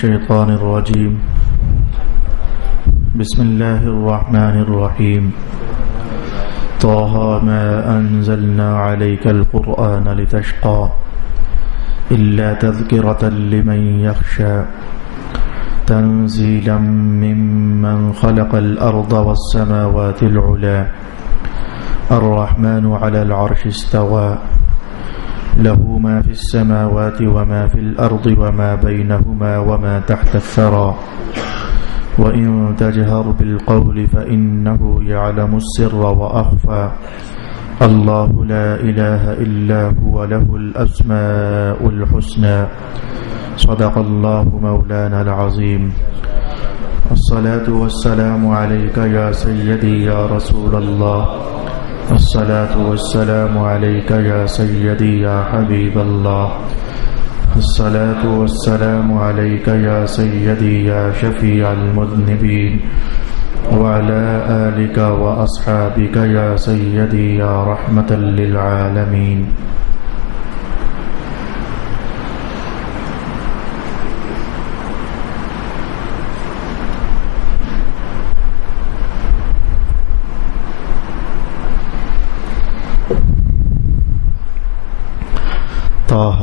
الشيطان الرجيم بسم الله الرحمن الرحيم طه ما أنزلنا عليك القرآن لتشقى إلا تذكرة لمن يخشى تنزيلا ممن خلق الأرض والسماوات العلى الرحمن على العرش استوى له ما في السماوات وما في الأرض وما بينهما وما تحت الثرى وإن تجهر بالقول فإنه يعلم السر وأخفى الله لا إله إلا هو له الأسماء الحسنى صدق الله مولانا العظيم الصلاة والسلام عليك يا سيدي يا رسول الله الصلاة والسلام عليك يا سيدي يا حبيب الله الصلاة والسلام عليك يا سيدي يا شفيع المذنبين وعلى آلك وأصحابك يا سيدي يا رحمة للعالمين طه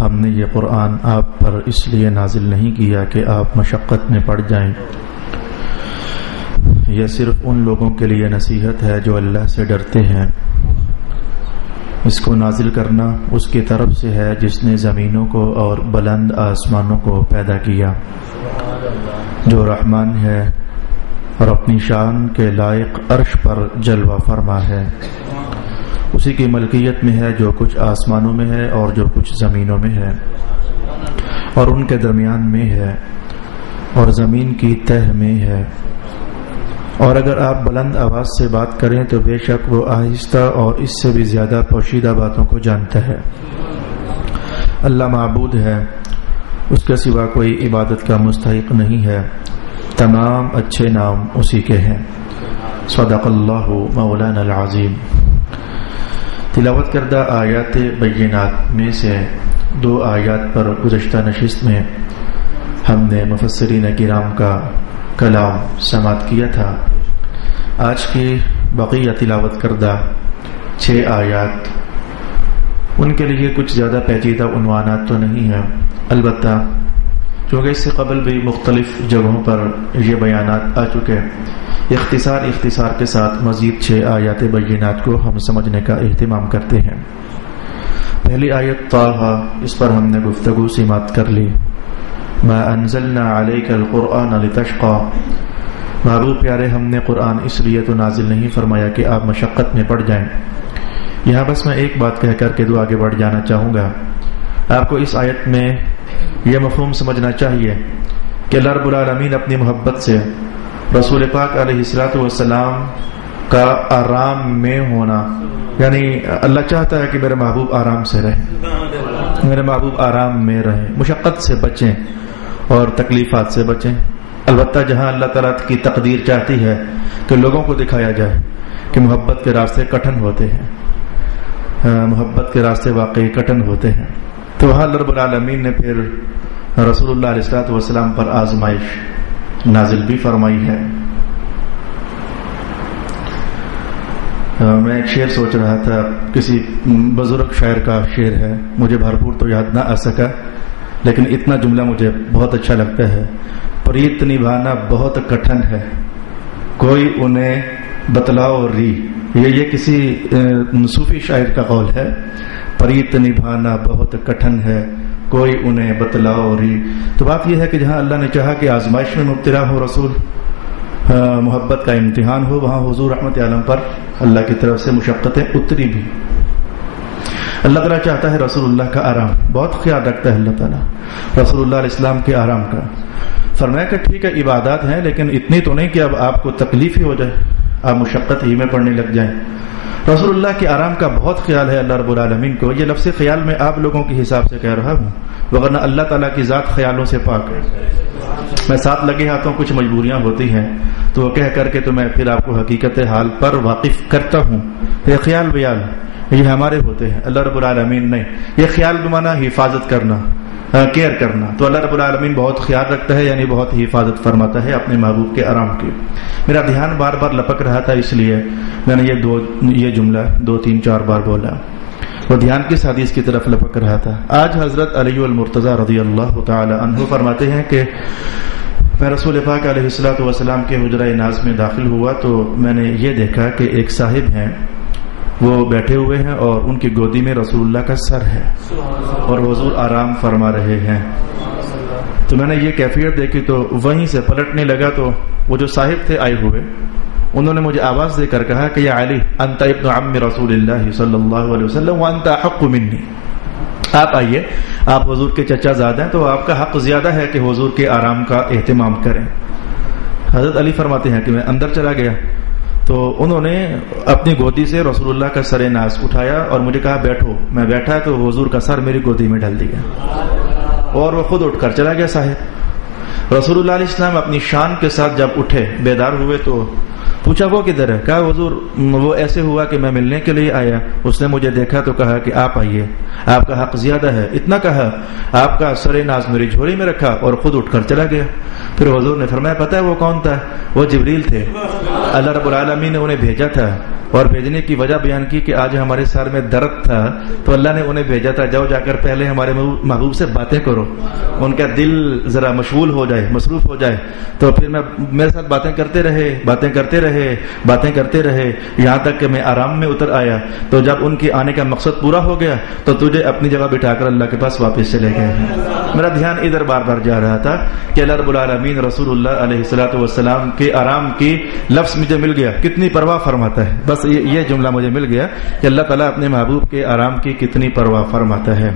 ہم نے یہ قرآن آپ پر اس لیے نازل نہیں کیا کہ آپ مشقت میں پڑ جائیں، یہ صرف ان لوگوں کے لیے نصیحت ہے جو اللہ سے ڈرتے ہیں۔ اس کو نازل کرنا اس کی طرف سے ہے جس نے زمینوں کو اور بلند آسمانوں کو پیدا کیا، جو رحمان ہے اور اپنی شان کے لائق عرش پر جلوہ فرما ہے۔ اسی کی ملکیت میں ہے جو کچھ آسمانوں میں ہے اور جو کچھ زمینوں میں ہے اور ان کے درمیان میں ہے اور زمین کی تہ میں ہے، اور اگر آپ بلند آواز سے بات کریں تو بے شک وہ آہستہ اور اس سے بھی زیادہ پوشیدہ باتوں کو جانتا ہے۔ اللہ معبود ہے، اس کے سوا کوئی عبادت کا مستحق نہیں ہے، تمام اچھے نام اسی کے ہیں۔ صدق اللہ مولانا العظیم۔ تلاوت کردہ آیات بینات میں سے 2 آیات پر گزشتہ نشست میں ہم نے مفسرین کرام کا کلام سماعت کیا تھا۔ آج کی بقیہ تلاوت کردہ 6 آیات، ان کے لیے کچھ زیادہ پیچیدہ عنوانات تو نہیں ہیں، البتہ چونکہ اس سے قبل بھی مختلف جگہوں پر یہ بیانات آ چکے، اختصار کے ساتھ مزید 6 آیات بینات کو ہم سمجھنے کا اہتمام کرتے ہیں۔ پہلی آیت طه، اس پر ہم نے گفتگو سماعت کر لی۔ ما انزلنا علیک القرآن لتشقى، محبوب پیارے ہم نے قرآن اس لیے تو نازل نہیں فرمایا کہ آپ مشقت میں پڑ جائیں۔ یہاں بس میں ایک بات کہہ کر کے آگے بڑھ جانا چاہوں گا۔ آپ کو اس آیت میں یہ مفہوم سمجھنا چاہیے کہ اللہ رب العالمین اپنی محبت سے رسول پاک علیہ السلام کا آرام میں ہونا، یعنی اللہ چاہتا ہے کہ میرے محبوب آرام سے رہیں، میرے محبوب آرام میں رہیں، مشقت سے بچیں اور تکلیفات سے بچیں۔ البتہ جہاں اللہ تعالیٰ کی تقدیر چاہتی ہے کہ لوگوں کو دکھایا جائے کہ محبت کے راستے کٹھن ہوتے ہیں، محبت کے راستے واقعی کٹھن ہوتے ہیں، تو وہاں رب العالمین نے پھر رسول اللہ علیہ السلام پر آزمائش نازل بھی فرمائی ہے۔ میں ایک شعر سوچ رہا تھا، کسی بزرگ شاعر کا شعر ہے، مجھے بھرپور تو یاد نہ آ سکا، لیکن اتنا جملہ مجھے بہت اچھا لگتا ہے۔ پریت نبھانا بہت کٹھن ہے، کوئی انہیں بتلاؤ ری، یہ کسی صوفی شاعر کا قول ہے۔ پریت نبھانا بہت کٹھن ہے، کوئی انہیں بتلاؤ ری۔ تو بات یہ ہے کہ جہاں اللہ نے چاہا کہ آزمائش میں مبتلا ہو رسول، محبت کا امتحان ہو، وہاں حضور رحمت عالم پر اللہ کی طرف سے مشقتیں اتری بھی۔ اللہ تعالیٰ چاہتا ہے رسول اللہ کا آرام، بہت خیال رکھتا ہے اللہ تعالیٰ رسول اللہ علیہ السلام کے آرام کا۔ فرمایا کہ ٹھیک ہے عبادات ہیں، لیکن اتنی تو نہیں کہ اب آپ کو تکلیف ہی ہو جائے، آپ مشقت ہی میں پڑنے لگ جائیں۔ رسول اللہ کے آرام کا بہت خیال ہے اللہ رب العالمین کو۔ یہ لفظ خیال میں آپ لوگوں کے حساب سے کہہ رہا ہوں، ورنہ اللہ تعالیٰ کی ذات خیالوں سے پاک ہے۔ میں ساتھ لگے ہاتھوں کچھ مجبوریاں ہوتی ہیں تو وہ کہہ کر کے تو میں پھر آپ کو حقیقت حال پر واقف کرتا ہوں۔ یہ خیال بیال یہ ہمارے ہوتے ہیں، اللہ رب العالمین نے یہ خیال بمانا حفاظت کرنا، کیئر کرنا. تو اللہ رب العالمین بہت خیال رکھتا ہے، یعنی بہت ہی حفاظت فرماتا ہے اپنے محبوب کے آرام کی. میرا دھیان بار بار لپک رہا تھا، اس لیے میں نے یہ جملہ 2-3-4 بار بولا. وہ دھیان کس حدیث کی طرف لپک رہا تھا؟ آج حضرت علی المرتضی رضی اللہ تعالی عنہ فرماتے ہیں کہ میں رسول پاک علیہ الصلوۃ والسلام کے حجرہ ناز میں داخل ہوا تو میں نے یہ دیکھا کہ ایک صاحب ہیں، وہ بیٹھے ہوئے ہیں اور ان کی گودی میں رسول اللہ کا سر ہے اور حضور آرام فرما رہے ہیں. تو میں نے یہ کیفیت دیکھی تو وہیں سے پلٹنے لگا تو وہ جو صاحب تھے آئے ہوئے، انہوں نے مجھے آواز دے کر کہا کہ یا علی انت ابن عم رسول اللہ صلی اللہ علیہ وسلم وانت حق منی، آپ آئیے، آپ حضور کے چچا زاد ہیں تو آپ کا حق زیادہ ہے کہ حضور کے آرام کا اہتمام کریں. حضرت علی فرماتے ہیں کہ میں اندر چلا گیا تو انہوں نے اپنی گودی سے رسول اللہ کا سر ناز اٹھایا اور مجھے کہا بیٹھو. میں بیٹھا تو حضور کا سر میری گودی میں ڈال دیا اور وہ خود اٹھ کر چلا گیا. صاحب رسول اللہ علیہ السلام اپنی شان کے ساتھ جب اٹھے، بیدار ہوئے تو پوچھا وہ کدھر ہے؟ کہا حضور وہ ایسے ہوا کہ میں ملنے کے لیے آیا، اس نے مجھے دیکھا تو کہا کہ آپ آئیے، آپ کا حق زیادہ ہے. اتنا کہا، آپ کا سر ناز میری جھولی میں رکھا اور خود اٹھ کر چلا گیا. پھر حضور نے فرمایا پتہ ہے وہ کون تھا؟ وہ جبریل تھے. اللہ رب العالمین نے انہیں بھیجا تھا اور بھیجنے کی وجہ بیان کی کہ آج ہمارے سر میں درد تھا تو اللہ نے انہیں بھیجا تھا، جاؤ جا کر پہلے ہمارے محبوب سے باتیں کرو، ان کا دل ذرا مشغول ہو جائے، مصروف ہو جائے. تو پھر میرے ساتھ باتیں کرتے رہے یہاں تک کہ میں آرام میں اتر آیا. تو جب ان کی آنے کا مقصد پورا ہو گیا تو تجھے اپنی جگہ بٹھا کر اللہ کے پاس واپس چلے گئے ہیں. میرا دھیان ادھر بار بار جا رہا تھا کہ اللہ رب العالمین رسول اللہ علیہ الصلوۃ والسلام کے آرام کی لفظ مجھے مل گیا، کتنی پرواہ فرماتا ہے. بس یہ جملہ مجھے مل گیا کہ اللہ تعالیٰ اپنے محبوب کے آرام کی کتنی پرواہ فرماتا ہے.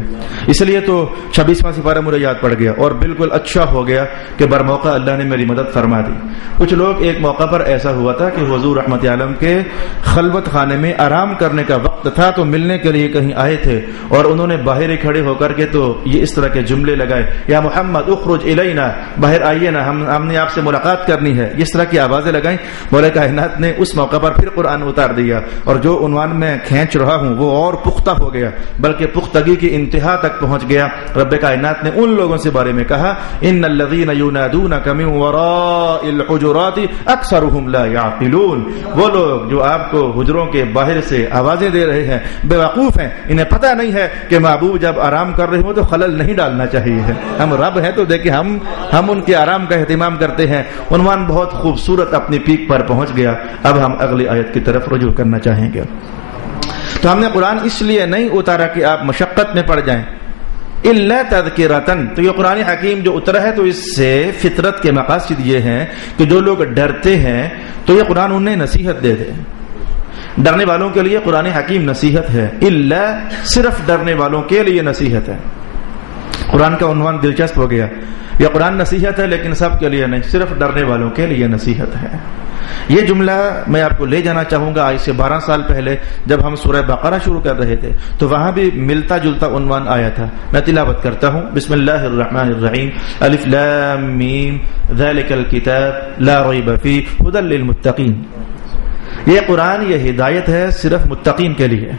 اس لیے تو 26واں سپارہ مجھے یاد پڑ گیا اور بالکل اچھا ہو گیا کہ بر موقع اللہ نے میری مدد فرما دی. کچھ لوگ ایک موقع پر ایسا ہوا تھا کہ حضور رحمت عالم کے خلوت خانے میں آرام کرنے کا وقت تھا تو ملنے کے لیے کہیں آئے تھے اور انہوں نے باہر ہی کھڑے ہو کر کے تو یہ اس طرح کے جملے لگائے، یا محمد اخرج الینا، باہر آئیے نا، ہم نے آپ سے ملاقات کرنی ہے. اس طرح کی آوازیں لگائیں. مولا کائنات نے اس موقع پر پھر قرآن اتار دیا اور جو عنوان میں کھینچ رہا ہوں وہ اور پختہ ہو گیا، بلکہ پختگی کی انتہا تک پہنچ گیا. رب کائنات نے ان لوگوں سے بارے میں کہا ان الذین ینادونک من وراء الحجرات اکثرهم لا یعقلون، وہ لوگ جو آپ کو حجروں کے باہر سے آوازیں دے رہے ہیں بے وقوف ہیں، انہیں پتہ نہیں ہے کہ محبوب جب آرام کر رہے ہوں تو خلل نہیں ڈالنا چاہیے. ہم رب ہیں تو دیکھیں ہم ان کے آرام کا اہتمام کرتے ہیں. عنوان بہت خوبصورت اپنی پیک پر پہنچ گیا. اب ہم اگلی آیت کی طرف رجوع کرنا چاہیں گے. تو ہم نے قرآن اس لیے نہیں اتارا کہ آپ مشقت میں پڑ جائیں، الا تذکرۃً. تو یہ قرآن حکیم جو اترا ہے تو اس سے فطرت کے مقاصد یہ ہیں کہ جو لوگ ڈرتے ہیں تو یہ قرآن انہیں نصیحت دے دے. ڈرنے والوں کے لیے قرآن حکیم نصیحت ہے، الا صرف ڈرنے والوں کے لیے نصیحت ہے. قرآن کا عنوان دلچسپ ہو گیا، یہ قرآن نصیحت ہے لیکن سب کے لیے نہیں، صرف ڈرنے والوں کے لیے نصیحت ہے. یہ جملہ میں آپ کو لے جانا چاہوں گا آج سے 12 سال پہلے جب ہم سورہ بقرہ شروع کر رہے تھے تو وہاں بھی ملتا جلتا عنوان آیا تھا. میں تلاوت کرتا ہوں، بسم اللہ الرحمن الرحیم، الف لام میم ذالک الکتاب لا ریب فیہ ھدی للمتقین. یہ قرآن، یہ ہدایت ہے صرف متقین کے لیے.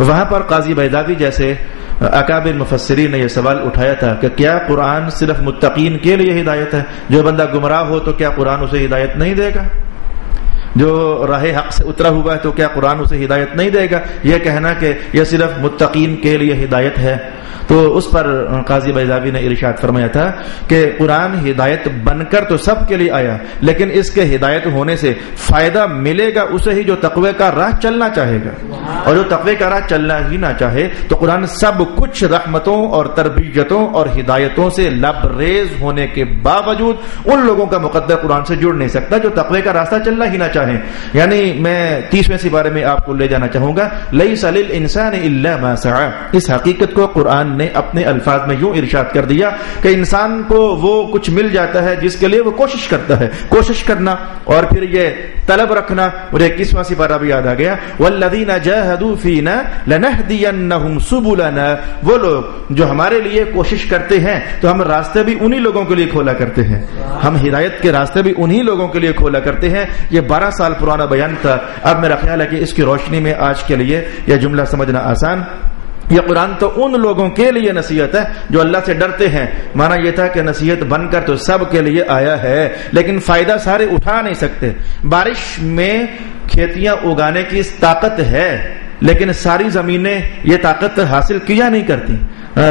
وہاں پر قاضی بیضاوی جیسے اکابر مفسرین نے یہ سوال اٹھایا تھا کہ کیا قرآن صرف متقین کے لیے ہدایت ہے؟ جو بندہ گمراہ ہو تو کیا قرآن اسے ہدایت نہیں دے گا؟ جو راہ حق سے اترا ہوا ہے تو کیا قرآن اسے ہدایت نہیں دے گا؟ یہ کہنا کہ یہ صرف متقین کے لیے ہدایت ہے، تو اس پر قاضی بیضاوی نے ارشاد فرمایا تھا کہ قرآن ہدایت بن کر تو سب کے لیے آیا، لیکن اس کے ہدایت ہونے سے فائدہ ملے گا اسے ہی جو تقوی کا راہ چلنا چاہے گا، اور جو تقوی کا راہ چلنا ہی نہ چاہے تو قرآن سب کچھ رحمتوں اور تربیتوں اور ہدایتوں سے لبریز ہونے کے باوجود ان لوگوں کا مقدر قرآن سے جڑ نہیں سکتا جو تقوی کا راستہ چلنا ہی نہ چاہیں. یعنی میں 30ویں سپارے میں آپ کو لے جانا چاہوں گا، لیس للانسان الا ما سعى. اس حقیقت کو قرآن نے اپنے الفاظ میں یوں ارشاد کر دیا کہ انسان کو وہ کچھ مل جاتا ہے جس کے لیے وہ کوشش کرتا ہے. کوشش کرنا اور پھر یہ طلب رکھنا. مجھے 21واں سپارہ بھی یاد آ گیا، والذین جاہدوا فینا لنہدینہم سبلنا. وہ لوگ جو ہمارے لیے کوشش کرتے ہیں تو ہم راستے بھی انہی لوگوں کے لیے کھولا کرتے ہیں، ہم ہدایت کے راستے بھی انہی لوگوں کے لیے کھولا کرتے ہیں. یہ 12 سال پرانا بیان تھا. اب میرا خیال ہے کہ اس کی روشنی میں آج کے لیے یہ جملہ سمجھنا آسان یہ قرآن تو ان لوگوں کے لیے نصیحت ہے جو اللہ سے ڈرتے ہیں. مانا یہ تھا کہ نصیحت بن کر تو سب کے لیے آیا ہے لیکن فائدہ سارے اٹھا نہیں سکتے. بارش میں کھیتیاں اگانے کی طاقت ہے لیکن ساری زمینیں یہ طاقت حاصل کیا نہیں کرتی.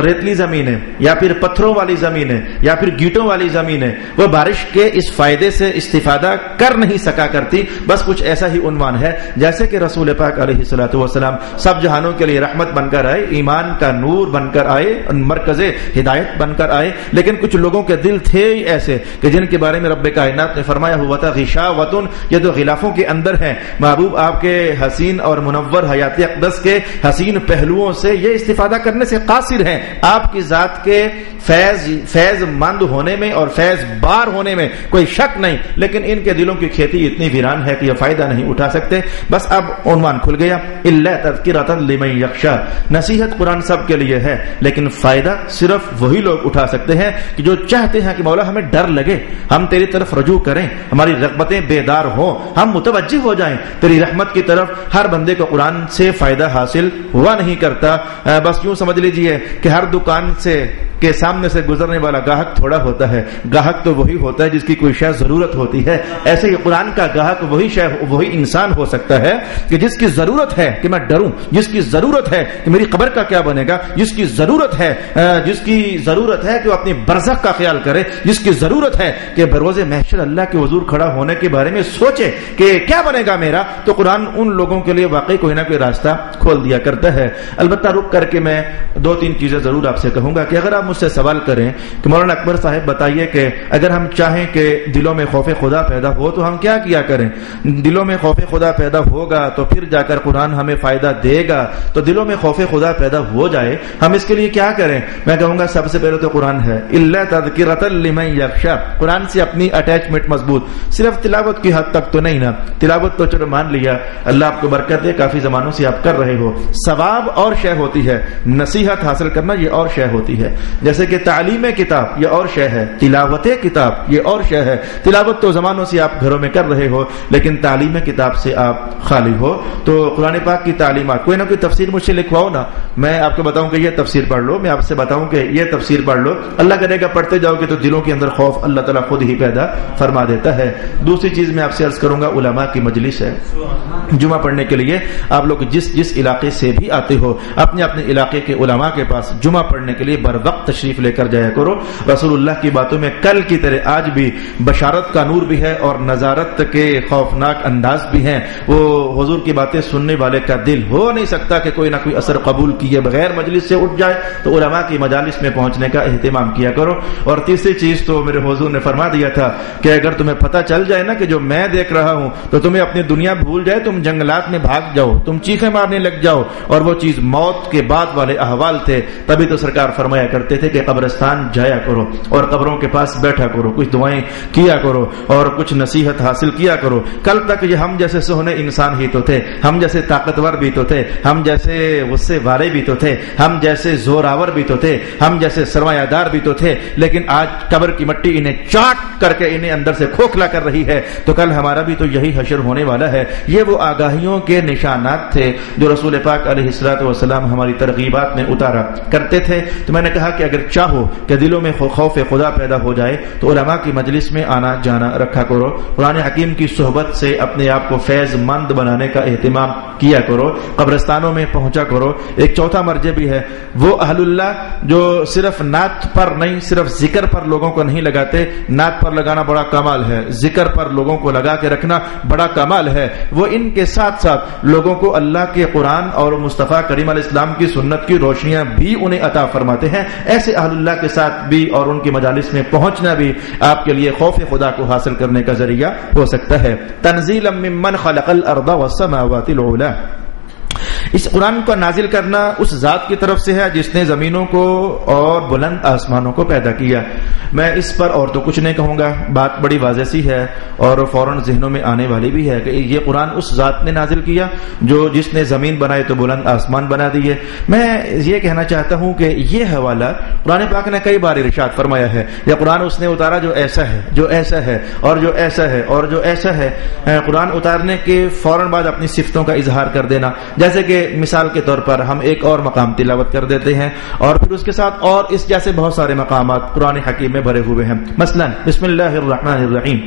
ریتلی زمینیں یا پھر پتھروں والی زمینیں یا پھر گیٹوں والی زمینیں وہ بارش کے اس فائدے سے استفادہ کر نہیں سکا کرتی. بس کچھ ایسا ہی عنوان ہے جیسے کہ رسول پاک علیہ الصلوۃ والسلام سب جہانوں کے لیے رحمت بن کر آئے, ایمان کا نور بن کر آئے, مرکز ہدایت بن کر آئے, لیکن کچھ لوگوں کے دل تھے ہی ایسے کہ جن کے بارے میں رب کائنات نے فرمایا ہوا تھا غشاوۃ, یہ تو غلافوں کے اندر ہیں. محبوب آپ کے حسین اور منور حیات اقدس کے حسین پہلوؤں سے یہ استفادہ کرنے سے قاصر ہیں. آپ کی ذات کے فیض مند ہونے میں اور فیض بار ہونے میں کوئی شک نہیں, لیکن ان کے دلوں کی کھیتی اتنی ویران ہے کہ یہ فائدہ نہیں اٹھا سکتے. بس اب عنوان کھل گیا, الا تذکرۃ لمن یخشی. نصیحت قرآن سب کے لیے ہے لیکن فائدہ صرف وہی لوگ اٹھا سکتے ہیں کہ جو چاہتے ہیں کہ مولا ہمیں ڈر لگے, ہم تیری طرف رجوع کریں, ہماری رغبتیں بیدار ہوں, ہم متوجہ ہو جائیں تیری رحمت کی طرف. ہر بندے کو قرآن سے فائدہ حاصل ہوا نہیں کرتا. بس یوں سمجھ لیجئے کہ ہر دکان سے کے سامنے سے گزرنے والا گاہک تھوڑا ہوتا ہے. گاہک تو وہی ہوتا ہے جس کی کوئی شے ضرورت ہوتی ہے. ایسے ہی قرآن کا گاہک وہی انسان ہو سکتا ہے کہ جس کی ضرورت ہے کہ میں ڈروں, جس کی ضرورت ہے کہ میری قبر کا کیا بنے گا, جس کی ضرورت ہے کہ وہ اپنی برزخ کا خیال کرے, جس کی ضرورت ہے کہ بروز محشر اللہ کے حضور کھڑا ہونے کے بارے میں سوچے کہ کیا بنے گا میرا. تو قرآن ان لوگوں کے لیے واقعی کوئی نہ کوئی راستہ کھول دیا کرتا ہے. البتہ رک کر کے میں 2-3 چیزیں ضرور آپ سے کہوں گا کہ اگر آپ مجھ سے سوال کریں کہ مولانا اکبر صاحب بتائیے کہ اگر ہم چاہیں کہ دلوں میں خوف خدا پیدا ہو تو ہم کیا کریں. دلوں میں خوف خدا پیدا ہوگا تو پھر جا کر قرآن ہمیں فائدہ دے گا. تو دلوں میں خوف خدا پیدا ہو جائے ہم اس کے لیے کیا کریں. میں کہوں گا سب سے پہلے تو قرآن ہے, الا تذکرۃ لمن یخشی. قرآن سے اپنی اٹیچمنٹ مضبوط, صرف تلاوت کی حد تک تو نہیں نا. تلاوت تو چلو مان لیا, اللہ آپ کو برکت دے, کافی زمانوں سے آپ کر رہے ہو, ثواب اور شے ہوتی ہے, نصیحت حاصل کرنا یہ اور شے ہوتی ہے. جیسے کہ تعلیم کتاب یہ اور شے ہے, تلاوت کتاب یہ اور شے ہے. تلاوت تو زمانوں سے آپ گھروں میں کر رہے ہو لیکن تعلیم کتاب سے آپ خالی ہو. تو قرآن پاک کی تعلیمات, کوئی نہ کوئی تفسیر مجھ سے لکھواؤ نا, میں آپ کو بتاؤں کہ یہ تفسیر پڑھ لو, میں آپ سے بتاؤں کہ یہ تفسیر پڑھ لو. اللہ کرے گا پڑھتے جاؤ گے تو دلوں کے اندر خوف اللہ تعالیٰ خود ہی پیدا فرما دیتا ہے. دوسری چیز میں آپ سے عرض کروں گا, علماء کی مجلس ہے جمعہ پڑھنے کے لیے. آپ لوگ جس علاقے سے بھی آتے ہو اپنے علاقے کے علماء کے پاس جمعہ پڑھنے کے لیے بر وقت تشریف لے کر جایا کرو. رسول اللہ کی باتوں میں کل کی طرح آج بھی بشارت کا نور بھی ہے اور نظارت کے خوفناک انداز بھی ہیں. وہ حضور کی باتیں سننے والے کا دل ہو نہیں سکتا کہ کوئی نہ کوئی اثر قبول کیے بغیر مجلس سے اٹھ جائے. تو علماء کی مجالس میں پہنچنے کا اہتمام کیا کرو. اور تیسری چیز تو میرے حضور نے فرما دیا تھا کہ اگر تمہیں پتہ چل جائے نا کہ جو میں دیکھ رہا ہوں تو تمہیں اپنی دنیا بھول جائے, تم جنگلات میں بھاگ جاؤ, تم چیخیں مارنے لگ جاؤ. اور وہ چیز موت کے بعد والے احوال تھے. تبھی تو سرکار فرمایا کرتے تھے کہ قبرستان جایا کرو اور قبروں کے پاس بیٹھا کرو, کچھ دعائیں کیا کرو اور کچھ نصیحت حاصل کیا کرو. کل تک یہ ہم جیسے سونے انسان ہی تو تھے, ہم جیسے طاقتور بھی تو تھے, ہم جیسے غصے والے بھی تو تھے, ہم جیسے زوراور بھی تو تھے, ہم جیسے سرمایہ دار بھی تو تھے. لیکن آج قبر کی مٹی انہیں چاٹ کر کے انہیں اندر سے کھوکھلا کر رہی ہے. تو کل ہمارا بھی تو یہی حشر ہونے والا ہے. یہ وہ آگاہیوں کے نشانات تھے جو رسول پاک علیہ الصلوۃ والسلام ہماری ترغیبات میں اتارا کرتے تھے. تو میں نے کہا کہ اگر چاہو کہ دلوں میں خوف خدا پیدا ہو جائے تو علماء کی مجلس میں آنا جانا رکھا کرو. قرآن حکیم کی صحبت سے اپنے آپ کو فیض مند بنانے کا اہتمام کیا کرو. قبرستانوں میں پہنچا کرو. ایک چوتھا مرجع بھی ہے, وہ اہل اللہ جو صرف نعت پر نہیں, صرف ذکر پر لوگوں کو نہیں لگاتے. نعت پر لگانا بڑا کمال ہے, ذکر پر لوگوں کو لگا کے رکھنا بڑا کمال ہے. وہ ان کے ساتھ ساتھ لوگوں کو اللہ کے قرآن اور مصطفیٰ کریم علیہ السلام کی سنت کی روشنیاں بھی انہیں عطا فرماتے ہیں. ایسے اہل اللہ کے ساتھ بھی اور ان کی مجالس میں پہنچنا بھی آپ کے لیے خوف خدا کو حاصل کرنے کا ذریعہ ہو سکتا ہے. تنزیلا ممن خلق الارض والسماوات العلی. اس قرآن کو نازل کرنا اس ذات کی طرف سے ہے جس نے زمینوں کو اور بلند آسمانوں کو پیدا کیا. میں اس پر اور تو کچھ نہیں کہوں گا, بات بڑی واضح سی ہے اور فوراً ذہنوں میں آنے والی بھی ہے کہ یہ قرآن اس ذات نے نازل کیا جو جس نے زمین بنائے تو بلند آسمان بنا دیے. میں یہ کہنا چاہتا ہوں کہ یہ حوالہ قرآن پاک نے کئی بار ارشاد فرمایا ہے. یہ قرآن اس نے اتارا جو ایسا ہے, جو ایسا ہے اور جو ایسا ہے اور جو ایسا ہے. قرآن اتارنے کے فوراً بعد اپنی صفتوں کا اظہار کر دینا, جیسے کہ کہ مثال کے طور پر ہم ایک اور مقام تلاوت کر دیتے ہیں اور پھر اس کے ساتھ اور اس جیسے بہت سارے مقامات قرآن حکیم میں بھرے ہوئے ہیں. مثلا بسم اللہ الرحمن الرحیم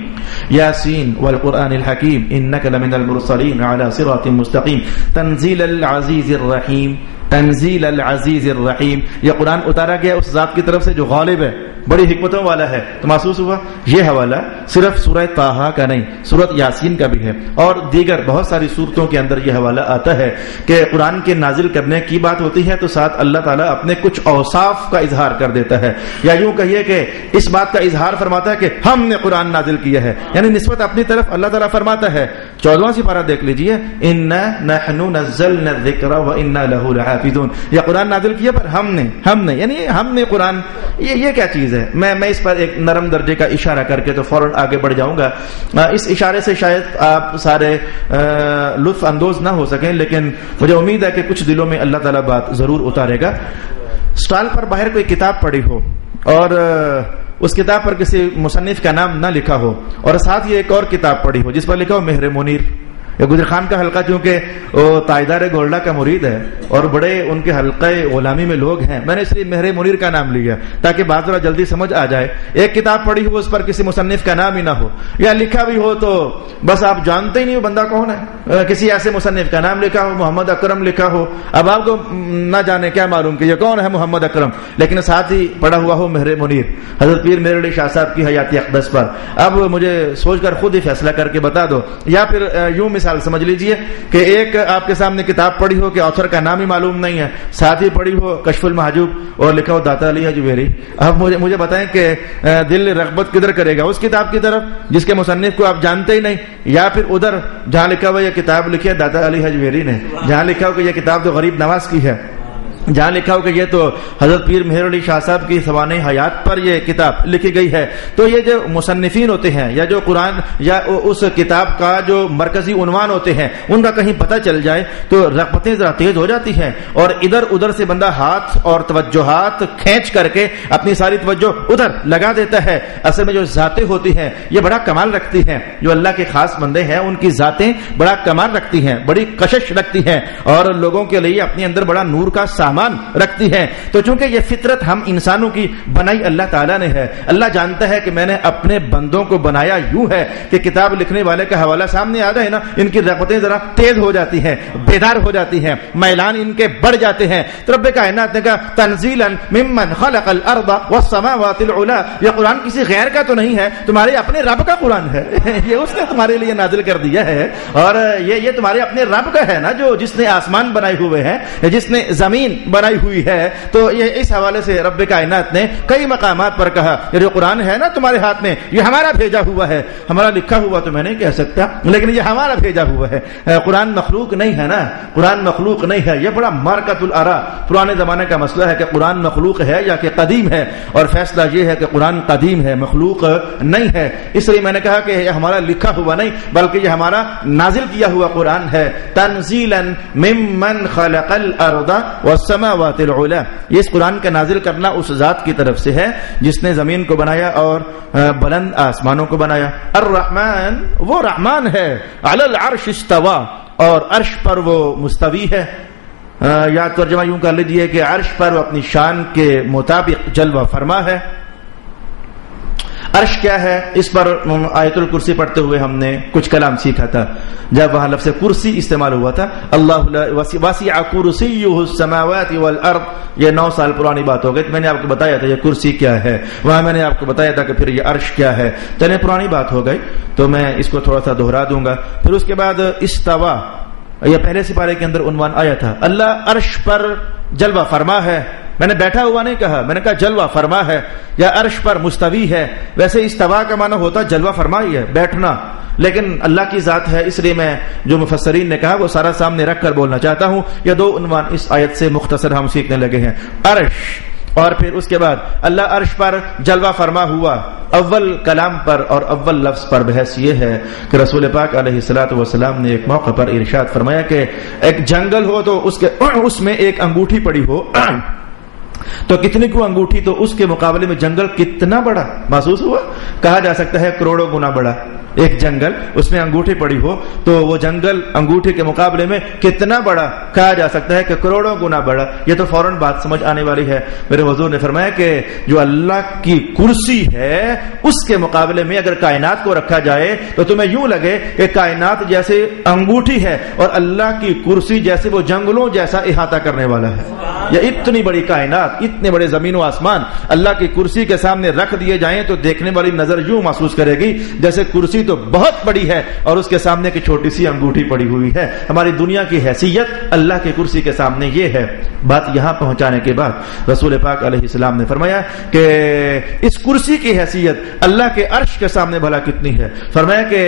یاسین والقرآن الحکیم انک لمن المرسلین علی صراط مستقیم تنزیل العزیز الرحیم. تنزیل العزیز الرحیم، یہ قرآن اتارا گیا اس ذات کی طرف سے جو غالب ہے، بڑی حکمتوں والا ہے. تو محسوس ہوا یہ حوالہ صرف سورہ طٰہٰ کا نہیں، سورۃ یاسین کا بھی ہے اور دیگر بہت ساری صورتوں کے اندر یہ حوالہ آتا ہے کہ قرآن کے نازل کرنے کی بات ہوتی ہے تو ساتھ اللہ تعالیٰ اپنے کچھ اوصاف کا اظہار کر دیتا ہے، یا یوں کہیے کہ اس بات کا اظہار فرماتا ہے کہ ہم نے قرآن نازل کیا ہے، یعنی نسبت اپنی طرف اللہ تعالیٰ فرماتا ہے. 14واں سپارہ دیکھ لیجئے، انا نحن نزلنا الذکر وانا لہ لحافظون، یہ قرآن نازل کیا پر ہم نے یعنی ہم نے قرآن، یہ کیا چیز ہے؟ میں اس پر ایک نرم درجے کا اشارہ کر کے تو فوراً آگے بڑھ جاؤں گا. اس اشارے سے شاید آپ سارے لطف اندوز نہ ہو سکیں، لیکن مجھے امید ہے کہ کچھ دلوں میں اللہ تعالیٰ بات ضرور اتارے گا. اسٹال پر باہر کوئی کتاب پڑی ہو اور اس کتاب پر کسی مصنف کا نام نہ لکھا ہو اور ساتھ یہ ایک اور کتاب پڑی ہو جس پر لکھا ہو مہر منیر. گجر خان کا حلقہ چونکہ وہ تاجدار گولڈا کا مرید ہے اور بڑے ان کے حلقہ غلامی میں لوگ ہیں، میں نے اس لیے مہر منیر کا نام لیا تاکہ بات ذرا جلدی سمجھ آ جائے. ایک کتاب پڑھی ہو اس پر کسی مصنف کا نام ہی نہ ہو، یا لکھا بھی ہو تو بس آپ جانتے ہی نہیں ہو بندہ کون ہے، کسی ایسے مصنف کا نام لکھا ہو، محمد اکرم لکھا ہو، اب آپ کو نہ جانے کیا معلوم کہ یہ کون ہے محمد اکرم، لیکن ساتھ ہی پڑھا ہوا ہو مہر منیر حضرت پیر میر علی شاہ صاحب کی حیات اقدس پر. اب مجھے سوچ کر خود ہی فیصلہ کر کے بتا دو، یا پھر یوں مثال سمجھ لیجئے کہ ایک آپ کے سامنے کتاب پڑھی ہو کہ آتھر کا نام ہی معلوم نہیں ہے، ساتھ ہی پڑھی ہو کشف المحجوب اور لکھا ہو داتا علی حجویری. اب مجھے بتائیں کہ دل رغبت کدھر کرے گا، اس کتاب کی طرف جس کے مصنف کو آپ جانتے ہی نہیں، یا پھر ادھر جہاں لکھا ہوا یہ کتاب لکھی ہے داتا علی حجویری نے، جہاں لکھا ہو کہ یہ کتاب تو غریب نواز کی ہے، جہاں لکھا ہو کہ یہ تو حضرت پیر مہر علی شاہ صاحب کی سوانح حیات پر یہ کتاب لکھی گئی ہے. تو یہ جو مصنفین ہوتے ہیں یا جو قرآن یا اس کتاب کا جو مرکزی عنوان ہوتے ہیں ان کا کہیں پتہ چل جائے تو رغبتیں ذرا تیز ہو جاتی ہیں اور ادھر ادھر سے بندہ ہاتھ اور توجہات کھینچ کر کے اپنی ساری توجہ ادھر لگا دیتا ہے. اصل میں جو ذاتیں ہوتی ہیں یہ بڑا کمال رکھتی ہیں، جو اللہ کے خاص بندے ہیں ان کی ذاتیں بڑا کمال رکھتی ہیں، بڑی کشش رکھتی ہیں اور لوگوں کے لیے اپنے اندر بڑا نور کا سامان رکھتی ہے. تو چونکہ یہ فطرت ہم انسانوں کی بنائی اللہ تعالیٰ نے ہے، اللہ جانتا ہے کہ میں نے اپنے بندوں کو بنایا یوں ہے کہ کتاب لکھنے والے کا حوالہ سامنے آ جائے نا ان کی رغبتیں ذرا تیز ہو جاتی ہیں، بیدار ہو جاتی ہیں، میلان ان کے بڑھ جاتے ہیں. تو رب کائنات نے کہا تنزیلا ممن خلق الارض والسماوات العلی، یہ قرآن کسی غیر کا تو نہیں ہے، تمہارے اپنے رب کا قرآن ہے، یہ اس نے تمہارے لیے نازل کر دیا ہے اور یہ تمہارے اپنے رب کا ہے نا، جو جس نے آسمان بنائے ہوئے ہیں، جس نے زمین بنائی ہوئی ہے. تو یہ اس حوالے سے رب کائنات نے کئی مقامات پر کہا یہ جو قرآن ہے نا تمہارے ہاتھ میں یہ ہمارا بھیجا ہوا ہے، ہمارا لکھا ہوا تو میں نہیں کہہ سکتا لیکن یہ ہمارا بھیجا ہوا ہے. قرآن مخلوق نہیں ہے نا، قرآن مخلوق نہیں ہے. یہ بڑا مارکۃ الآراء پرانے زمانے کا مسئلہ ہے کہ قرآن مخلوق ہے یا کہ قدیم ہے، اور فیصلہ یہ ہے کہ قرآن قدیم ہے، مخلوق نہیں ہے. اس لیے میں نے کہا کہ یہ ہمارا لکھا ہوا نہیں بلکہ یہ ہمارا نازل کیا ہوا قرآن ہے. تنزیلا ممن خلق الارض والسماوات العلی، یہ اس قرآن کا نازل کرنا اس ذات کی طرف سے ہے جس نے زمین کو بنایا اور بلند آسمانوں کو بنایا. الرحمن، وہ رحمان ہے، علی العرش استوى، اور عرش پر وہ مستوی ہے. یا ترجمہ یوں کر لیجئے کہ عرش پر وہ اپنی شان کے مطابق جلوہ فرما ہے. عرش کیا ہے؟ اس پر آیت الکرسی پڑھتے ہوئے ہم نے کچھ کلام سیکھا تھا جب وہاں لفظ کرسی استعمال ہوا تھا. اللہ وسع کرسیہ السماوات والارض، یہ 9 سال پرانی بات ہو گئی. میں نے آپ کو بتایا تھا یہ کرسی کیا ہے، وہاں میں نے آپ کو بتایا تھا کہ پھر یہ عرش کیا ہے. چلیں پرانی بات ہو گئی تو میں اس کو تھوڑا سا دہرا دوں گا. پھر اس کے بعد استوا، یہ پہلے سپارے کے اندر عنوان آیا تھا. اللہ عرش پر جلوہ فرما ہے. میں نے بیٹھا ہوا نہیں کہا، میں نے کہا جلوہ فرما ہے یا عرش پر مستوی ہے. ویسے استوا کا معنی ہوتا جلوہ فرما ہی ہے، بیٹھنا، لیکن اللہ کی ذات ہے اس لیے میں جو مفسرین نے کہا وہ سارا سامنے رکھ کر بولنا چاہتا ہوں. یہ 2 عنوان اس آیت سے مختصر ہم سیکھنے لگے ہیں. عرش، اور پھر اس کے بعد اللہ عرش پر جلوہ فرما ہوا. اول کلام پر اور اول لفظ پر بحث یہ ہے کہ رسول پاک علیہ الصلوۃ والسلام نے ایک موقع پر ارشاد فرمایا کہ ایک جنگل ہو تو اس میں ایک انگوٹھی پڑی ہو تو کتنی کو انگوٹھی، تو اس کے مقابلے میں جنگل کتنا بڑا محسوس ہوا؟ کہا جا سکتا ہے کروڑوں گنا بڑا. ایک جنگل، اس میں انگوٹھی پڑی ہو تو وہ جنگل انگوٹھی کے مقابلے میں کتنا بڑا کہا جا سکتا ہے کہ کروڑوں گنا بڑا. یہ تو فوراً بات سمجھ آنے والی ہے. میرے حضور نے فرمایا کہ جو اللہ کی کرسی ہے اس کے مقابلے میں اگر کائنات کو رکھا جائے تو تمہیں یوں لگے کہ کائنات جیسے انگوٹھی ہے اور اللہ کی کرسی جیسے وہ جنگلوں جیسا احاطہ کرنے والا ہے. یہ اتنی بڑی کائنات، اتنے بڑے زمین و آسمان اللہ کی کرسی کے سامنے رکھ دیے جائیں تو دیکھنے والی نظر یوں محسوس کرے گی جیسے کرسی تو بہت بڑی ہے اور اس کے سامنے کی چھوٹی سی انگوٹھی پڑی ہوئی ہے. ہماری دنیا کی حیثیت اللہ کی کرسی کے سامنے یہ ہے. بات یہاں پہنچانے کے بعد رسول پاک علیہ السلام نے فرمایا کہ اس کرسی کی حیثیت اللہ کے عرش کے سامنے بھلا کتنی ہے. فرمایا کہ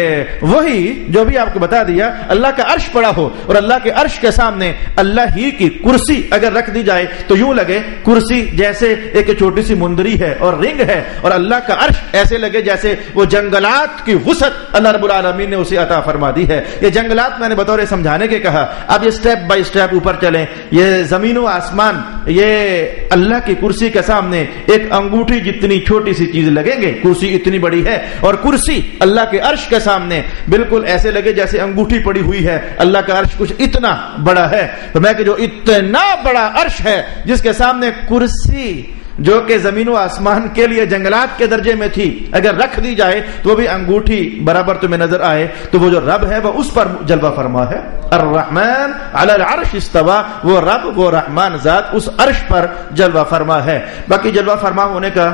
وہی جو بھی آپ کو بتا دیا، اللہ کا عرش پڑا ہو اور اللہ کے عرش کے سامنے اللہ ہی کی کرسی اگر رکھ دی جائے تو یوں لگے کرسی جیسے ایک چھوٹی سی مندری ہے اور رنگ ہے، اور اللہ کا عرش ایسے لگے جیسے وہ جنگلات کی وسعت اللہ رب العالمین نے اسے عطا فرما دی ہے. یہ جنگلات میں نے بطور سمجھانے کے کہا. اب یہ سٹیپ بائی سٹیپ اوپر چلیں. یہ زمین و آسمان یہ اللہ کی کرسی کے سامنے ایک انگوٹھی جتنی چھوٹی سی چیز لگیں گے. کرسی اتنی بڑی ہے اور کرسی اللہ کے عرش کے سامنے بالکل ایسے لگے جیسے انگوٹھی پڑی ہوئی ہے. اللہ کا عرش کچھ اتنا بڑا ہے. تو میں کہ جو اتنا بڑا عرش ہے جس کے سامنے کرسی جو کہ زمین و آسمان کے لیے جنگلات کے درجے میں تھی اگر رکھ دی جائے تو وہ بھی انگوٹھی برابر تمہیں نظر آئے تو وہ جو رب ہے وہ اس پر جلوہ فرما ہے. الرحمن علی العرش استوى، وہ رب وہ رحمان ذات اس عرش پر جلوہ فرما ہے. باقی جلوہ فرما ہونے کا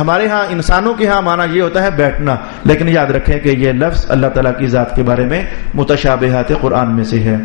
ہمارے ہاں انسانوں کے ہاں معنی یہ ہوتا ہے بیٹھنا، لیکن یاد رکھیں کہ یہ لفظ اللہ تعالیٰ کی ذات کے بارے میں متشابہات قرآن میں سے ہے.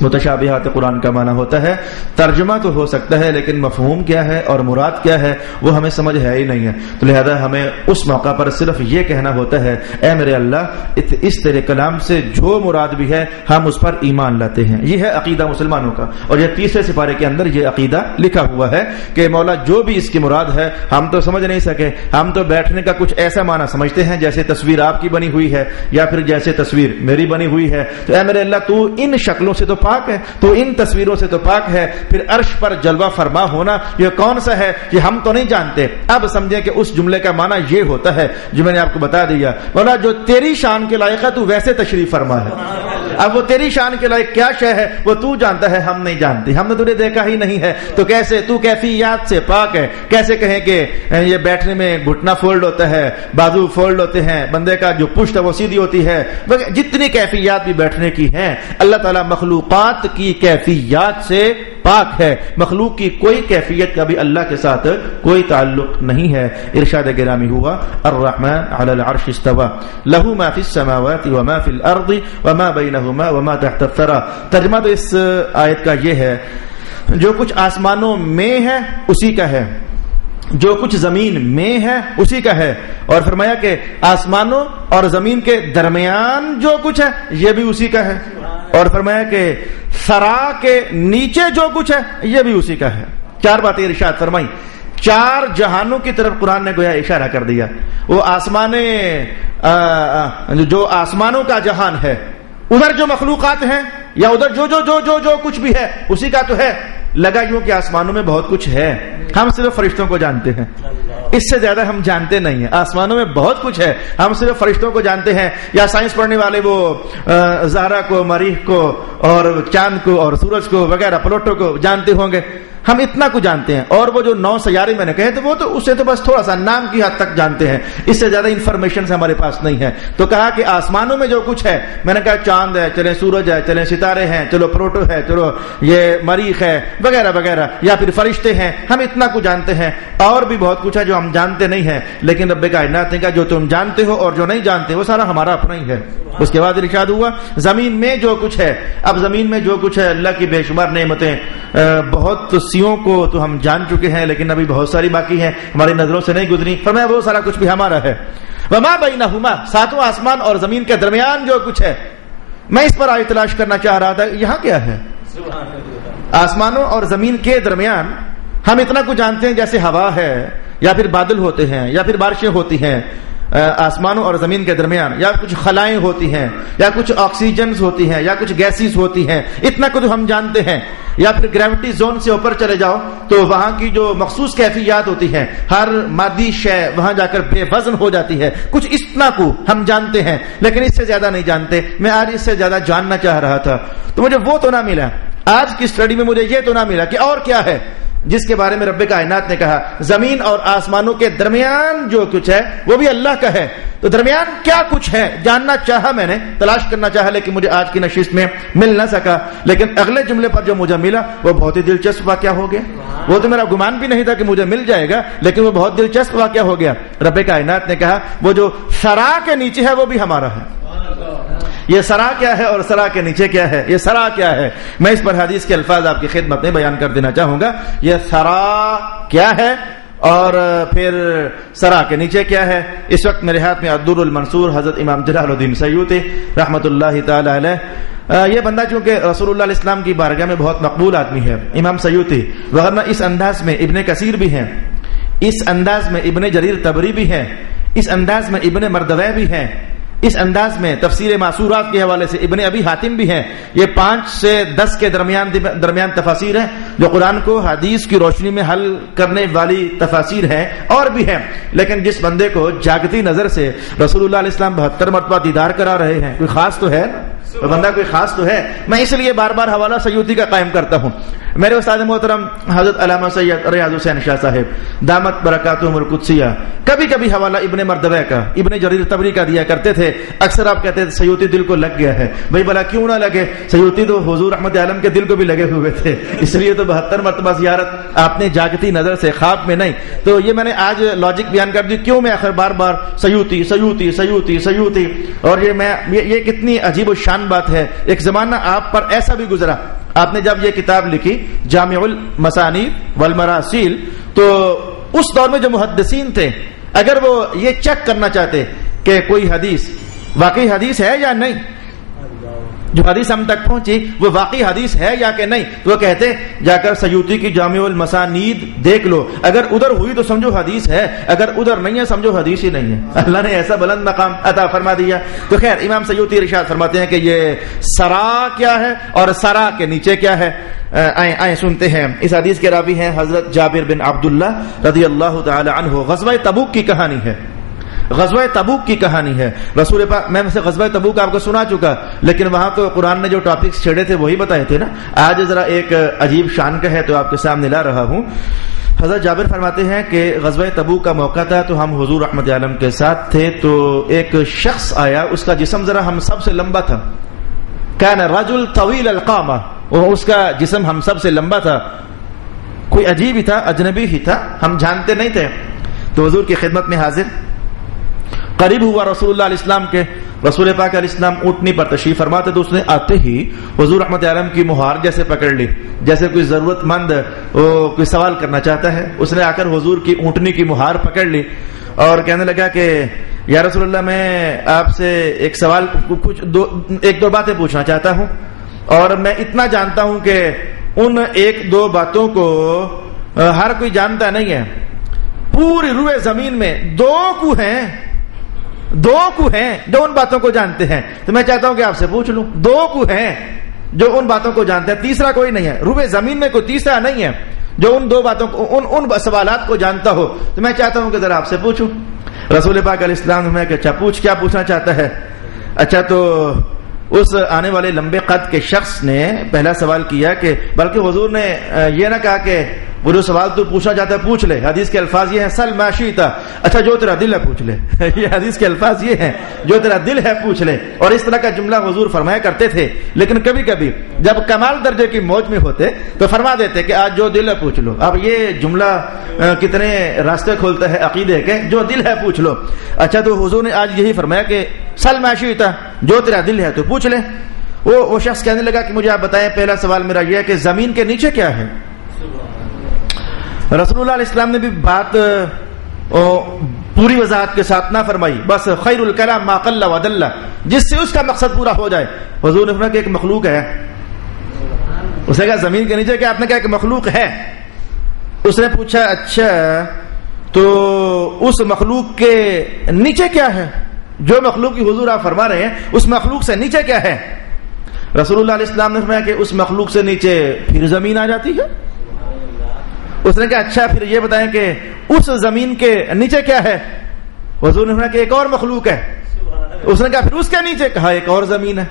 متشابہات قرآن کا معنی ہوتا ہے ترجمہ تو ہو سکتا ہے لیکن مفہوم کیا ہے اور مراد کیا ہے وہ ہمیں سمجھ ہے ہی نہیں ہے. تو لہذا ہمیں اس موقع پر صرف یہ کہنا ہوتا ہے اے میرے اللہ اس تیرے کلام سے جو مراد بھی ہے ہم اس پر ایمان لاتے ہیں. یہ ہے عقیدہ مسلمانوں کا. اور یہ تیسرے سپارے کے اندر یہ عقیدہ لکھا ہوا ہے کہ مولا جو بھی اس کی مراد ہے ہم تو سمجھ نہیں سکے. ہم تو بیٹھنے کا کچھ ایسا معنی سمجھتے ہیں جیسے تصویر آپ کی بنی ہوئی ہے یا پھر جیسے تصویر میری بنی ہوئی ہے. تو اے میرے اللہ تو ان شکلوں سے تو پاک ہے، تو ان تصویروں سے تو پاک ہے. پھر عرش پر جلوہ فرما ہونا یہ کون سا ہے یہ ہم تو نہیں جانتے. اب سمجھیں کہ اس جملے کا معنی یہ ہوتا ہے جو میں نے آپ کو بتا دیا. مولا جو تیری شان کے لائق ہے تو ویسے تشریف فرما ہے. اب وہ تیری شان کے لائق کیا شے ہے وہ تو جانتا ہے، ہم نہیں جانتے. ہم نے تجھے دیکھا ہی نہیں ہے تو کیسے تو کیفیات سے پاک ہے. کیسے کہیں کہ یہ بیٹھنے میں گھٹنا فولڈ ہوتا ہے، بازو فولڈ ہوتے ہیں، بندے کا جو پشت ہے وہ سیدھی ہوتی ہے. جتنی کیفیات بھی بیٹھنے کی ہیں اللہ تعالیٰ مخلوقات کی کیفیات سے پاک ہے. مخلوق کی کوئی کیفیت کا بھی اللہ کے ساتھ کوئی تعلق نہیں ہے. ارشاد گرامی ہوا الرحمن علی العرش استوى له ما في السماوات وما في الارض وما بينهما وما تحت الثرى. ترجمہ تو اس آیت کا یہ ہے جو کچھ آسمانوں میں ہے اسی کا ہے، جو کچھ زمین میں ہے اسی کا ہے. اور فرمایا کہ آسمانوں اور زمین کے درمیان جو کچھ ہے یہ بھی اسی کا ہے. اور فرمایا کہ ثرا کے نیچے جو کچھ ہے یہ بھی اسی کا ہے. چار باتیں ارشاد فرمائی. چار جہانوں کی طرف قرآن نے گویا اشارہ کر دیا. وہ جو آسمانوں کا جہان ہے ادھر جو مخلوقات ہیں یا ادھر جو جو جو جو جو کچھ بھی ہے اسی کا تو ہے. لگا یوں کہ آسمانوں میں بہت کچھ ہے، ہم صرف فرشتوں کو جانتے ہیں، اس سے زیادہ ہم جانتے نہیں ہیں. آسمانوں میں بہت کچھ ہے، ہم صرف فرشتوں کو جانتے ہیں. یا سائنس پڑھنے والے وہ زہرا کو، مریخ کو اور چاند کو اور سورج کو وغیرہ پلوٹو کو جانتے ہوں گے. ہم اتنا کچھ جانتے ہیں. اور وہ جو 9 سیارے میں نے کہے تو وہ تو اسے تو بس تھوڑا سا نام کی حد تک جانتے ہیں، اس سے زیادہ انفارمیشن ہمارے پاس نہیں ہے. تو کہا کہ آسمانوں میں جو کچھ ہے، میں نے کہا چاند ہے، چلے سورج ہے، چلے ستارے ہیں، چلو پروٹو ہے، چلو یہ مریخ ہے وغیرہ وغیرہ، یا پھر فرشتے ہیں. ہم اتنا کچھ جانتے ہیں. اور بھی بہت کچھ ہے جو ہم جانتے نہیں ہیں، لیکن رب کائنات نے کہا جو تم جانتے ہو اور جو نہیں جانتے وہ سارا ہمارا اپنا ہی ہے. اس کے بعد ارشاد ہوا زمین میں جو کچھ ہے. اب زمین میں جو کچھ ہے اللہ کی بے شمار نعمتیں، بہت سیوں کو تو ہم جان چکے ہیں لیکن ابھی بہت ساری باقی ہیں، ہماری نظروں سے نہیں گزری. فرمایا وہ سارا کچھ بھی ہمارا ہے. وما بینہما، ساتوں آسمان اور زمین کے درمیان جو کچھ ہے. میں اس پر آیت تلاش کرنا چاہ رہا تھا یہاں کیا ہے. آسمانوں اور زمین کے درمیان ہم اتنا کچھ جانتے ہیں جیسے ہوا ہے یا پھر بادل ہوتے ہیں یا پھر بارشیں ہوتی ہیں آسمانوں اور زمین کے درمیان یا کچھ خلائیں ہوتی ہیں یا کچھ آکسیجنز ہوتی ہیں یا کچھ گیسز ہوتی ہیں، اتنا کچھ ہم جانتے ہیں. یا پھر گریوٹی زون سے اوپر چلے جاؤ تو وہاں کی جو مخصوص کیفیات ہوتی ہیں، ہر مادی شے وہاں جا کر بے وزن ہو جاتی ہے. کچھ اتنا کو ہم جانتے ہیں لیکن اس سے زیادہ نہیں جانتے. میں آج اس سے زیادہ جاننا چاہ رہا تھا تو مجھے وہ تو نہ ملا، آج کی اسٹڈی میں مجھے یہ تو نہ ملا کہ اور کیا ہے جس کے بارے میں رب کائنات نے کہا زمین اور آسمانوں کے درمیان جو کچھ ہے وہ بھی اللہ کا ہے. تو درمیان کیا کچھ ہے جاننا چاہا، میں نے تلاش کرنا چاہا، لیکن مجھے آج کی نشست میں مل نہ سکا. لیکن اگلے جملے پر جو مجھے ملا وہ بہت ہی دلچسپ واقعہ ہو گیا. وہ تو میرا گمان بھی نہیں تھا کہ مجھے مل جائے گا، لیکن وہ بہت دلچسپ واقعہ ہو گیا. رب کائنات نے کہا وہ جو سرا کے نیچے ہے وہ بھی ہمارا ہے. یہ سرا کیا ہے اور سرا کے نیچے کیا ہے؟ یہ سرا کیا ہے؟ میں اس پر حدیث کے الفاظ آپ کی خدمت میں بیان کر دینا چاہوں گا. یہ سرا کیا ہے اور پھر سرا کے نیچے کیا ہے. اس وقت میرے ہاتھ میں الدر المنصور حضرت امام جلال الدین سیوطی رحمۃ اللہ تعالی علیہ. یہ بندہ چونکہ رسول اللہ علیہ السلام کی بارگاہ میں بہت مقبول آدمی ہے امام سیوطی، ورنہ اس انداز میں ابن کثیر بھی ہیں، اس انداز میں ابن جریر طبری بھی ہیں، اس انداز میں ابن مردوی بھی ہیں، اس انداز میں تفسیر معصورات کے حوالے سے ابن ابی حاتم بھی ہیں. یہ 5 سے 10 کے درمیان تفاسیر ہیں جو قرآن کو حدیث کی روشنی میں حل کرنے والی تفاسیر ہیں، اور بھی ہیں. لیکن جس بندے کو جاگتی نظر سے رسول اللہ علیہ السلام 72 مرتبہ دیدار کرا رہے ہیں، کوئی خاص تو ہے، بندہ کوئی خاص تو ہے. میں اس لیے بار بار حوالہ سیوطی کا قائم کرتا ہوں. میرے استاد محترم حضرت علامہ سید ریاض حسین شاہ صاحب دامت برکاتہم القدسیہ کبھی کبھی حوالہ ابن مردوی کا، ابن جریر طبری کا دیا کرتے تھے. اکثر آپ کہتے تھے سیوطی دل کو لگ گیا ہے. بھائی بھلا کیوں نہ لگے، سیوطی تو حضور رحمت عالم کے دل کو بھی لگے ہوئے تھے، اس لیے تو 72 مرتبہ زیارت آپ نے جاگتی نظر سے، خواب میں نہیں. تو یہ میں نے آج لاجک بیان کر دی کیوں میں آخر بار بار سیوطی سیوطی سیوطی سیوطی. اور یہ کتنی عجیب و شان بات ہے. ایک زمانہ آپ پر ایسا بھی گزرا، آپ نے جب یہ کتاب لکھی جامع المسانید والمراسیل، تو اس دور میں جو محدثین تھے اگر وہ یہ چیک کرنا چاہتے کہ کوئی حدیث واقعی حدیث ہے یا نہیں، جو حدیث ہم تک پہنچی وہ واقعی حدیث ہے یا کہ نہیں، تو وہ کہتے جا کر سیوطی کی جامع المسانید دیکھ لو، اگر ادھر ہوئی تو سمجھو حدیث ہے، اگر ادھر نہیں ہے سمجھو حدیث ہی نہیں ہے. اللہ نے ایسا بلند مقام عطا فرما دیا. تو خیر امام سیوطی ارشاد فرماتے ہیں کہ یہ سرا کیا ہے اور سرا کے نیچے کیا ہے. آئیں سنتے ہیں. اس حدیث کے راوی ہیں حضرت جابر بن عبداللہ رضی اللہ تعالی عنہ. غزوہ تبوک کی کہانی ہے، غزوہ تبوک کی کہانی ہے. رسول پاک، میں سے غزوہ تبوک آپ کو سنا چکا، لیکن وہاں تو قرآن نے جو ٹاپکس چھیڑے تھے وہی بتائے تھے نا. آج ذرا ایک عجیب شان کا ہے تو آپ کے سامنے لا رہا ہوں. حضرت جابر فرماتے ہیں کہ غزوہ تبوک کا موقع تھا تو ہم حضور رحمت عالم کے ساتھ تھے. تو ایک شخص آیا، اس کا جسم ذرا ہم سب سے لمبا تھا. کان رجل طویل القامہ، اس کا جسم ہم سب سے لمبا تھا. کوئی عجیب ہی تھا، اجنبی ہی تھا، ہم جانتے نہیں تھے. تو حضور کی خدمت میں حاضر، قریب ہوا رسول اللہ علیہ السلام کے. رسول پاک علیہ السلام اونٹنی پر تشریف فرماتے تو اس نے آتے ہی حضور رحمت عالم کی مہار جیسے پکڑ لی، جیسے کوئی ضرورت مند کوئی سوال کرنا چاہتا ہے. اس نے آ کر حضور کی اونٹنی کی مہار پکڑ لی اور کہنے لگا کہ یا رسول اللہ میں آپ سے ایک سوال، ایک دو باتیں پوچھنا چاہتا ہوں، اور میں اتنا جانتا ہوں کہ ان ایک دو باتوں کو ہر کوئی جانتا نہیں ہے. پوری روئے زمین میں دو کو ہیں جو ان باتوں کو جانتے ہیں، تو میں چاہتا ہوں کہ آپ سے پوچھ لوں. دو کو ہیں جو ان باتوں کو جانتے ہیں، تیسرا کوئی نہیں ہے. روئے زمین میں کوئی تیسرا نہیں ہے جو ان دو باتوں کو، ان سوالات کو جانتا ہو. تو میں چاہتا ہوں کہ ذرا آپ سے پوچھوں. رسول پاک علیہ السلام نے کہ اچھا پوچھ، کیا پوچھنا چاہتا ہے؟ اچھا تو اس آنے والے لمبے قد کے شخص نے پہلا سوال کیا کہ، بلکہ حضور نے یہ نہ کہا کہ وہ جو سوال تو پوچھنا چاہتا ہے پوچھ لے. حدیث کے الفاظ یہ ہیں سل ما شئت، اچھا جو تیرا دل ہے پوچھ لے. یہ حدیث کے الفاظ یہ ہیں جو تیرا دل ہے پوچھ لے. اور اس طرح کا جملہ حضور فرمایا کرتے تھے. لیکن کبھی کبھی جب کمال درجے کی موج میں ہوتے تو فرما دیتے کہ آج جو دل ہے پوچھ لو. اب یہ جملہ کتنے راستے کھولتا ہے عقیدے کے، جو دل ہے پوچھ لو. اچھا تو حضور نے آج یہی فرمایا کہ سل ما شئت، جو تیرا دل ہے تو پوچھ لے. وہ شخص کہنے لگا کہ مجھے آپ بتائیں، پہلا سوال میرا یہ ہے کہ زمین کے نیچے کیا ہے؟ رسول اللہ علیہ السلام نے بھی بات پوری وضاحت کے ساتھ نہ فرمائی، بس خیر الکلام ما قل و دل، جس سے اس کا مقصد پورا ہو جائے. حضور نے فرمایا کہ ایک مخلوق ہے. اس نے کہا زمین کے نیچے کیا؟ آپ نے کہا کہ مخلوق ہے. اس نے پوچھا اچھا تو اس مخلوق کے نیچے کیا ہے؟ جو مخلوق کی حضور آپ فرما رہے ہیں اس مخلوق سے نیچے کیا ہے؟ رسول اللہ علیہ السلام نے فرمایا کہ اس مخلوق سے نیچے پھر زمین آ جاتی ہے. اس نے کہا اچھا پھر یہ بتائیں کہ اس زمین کے نیچے کیا ہے؟ حضور نے فرمایا کہ ایک اور مخلوق ہے. اس نے کہا پھر اس کے نیچے؟ کہا ایک اور زمین ہے.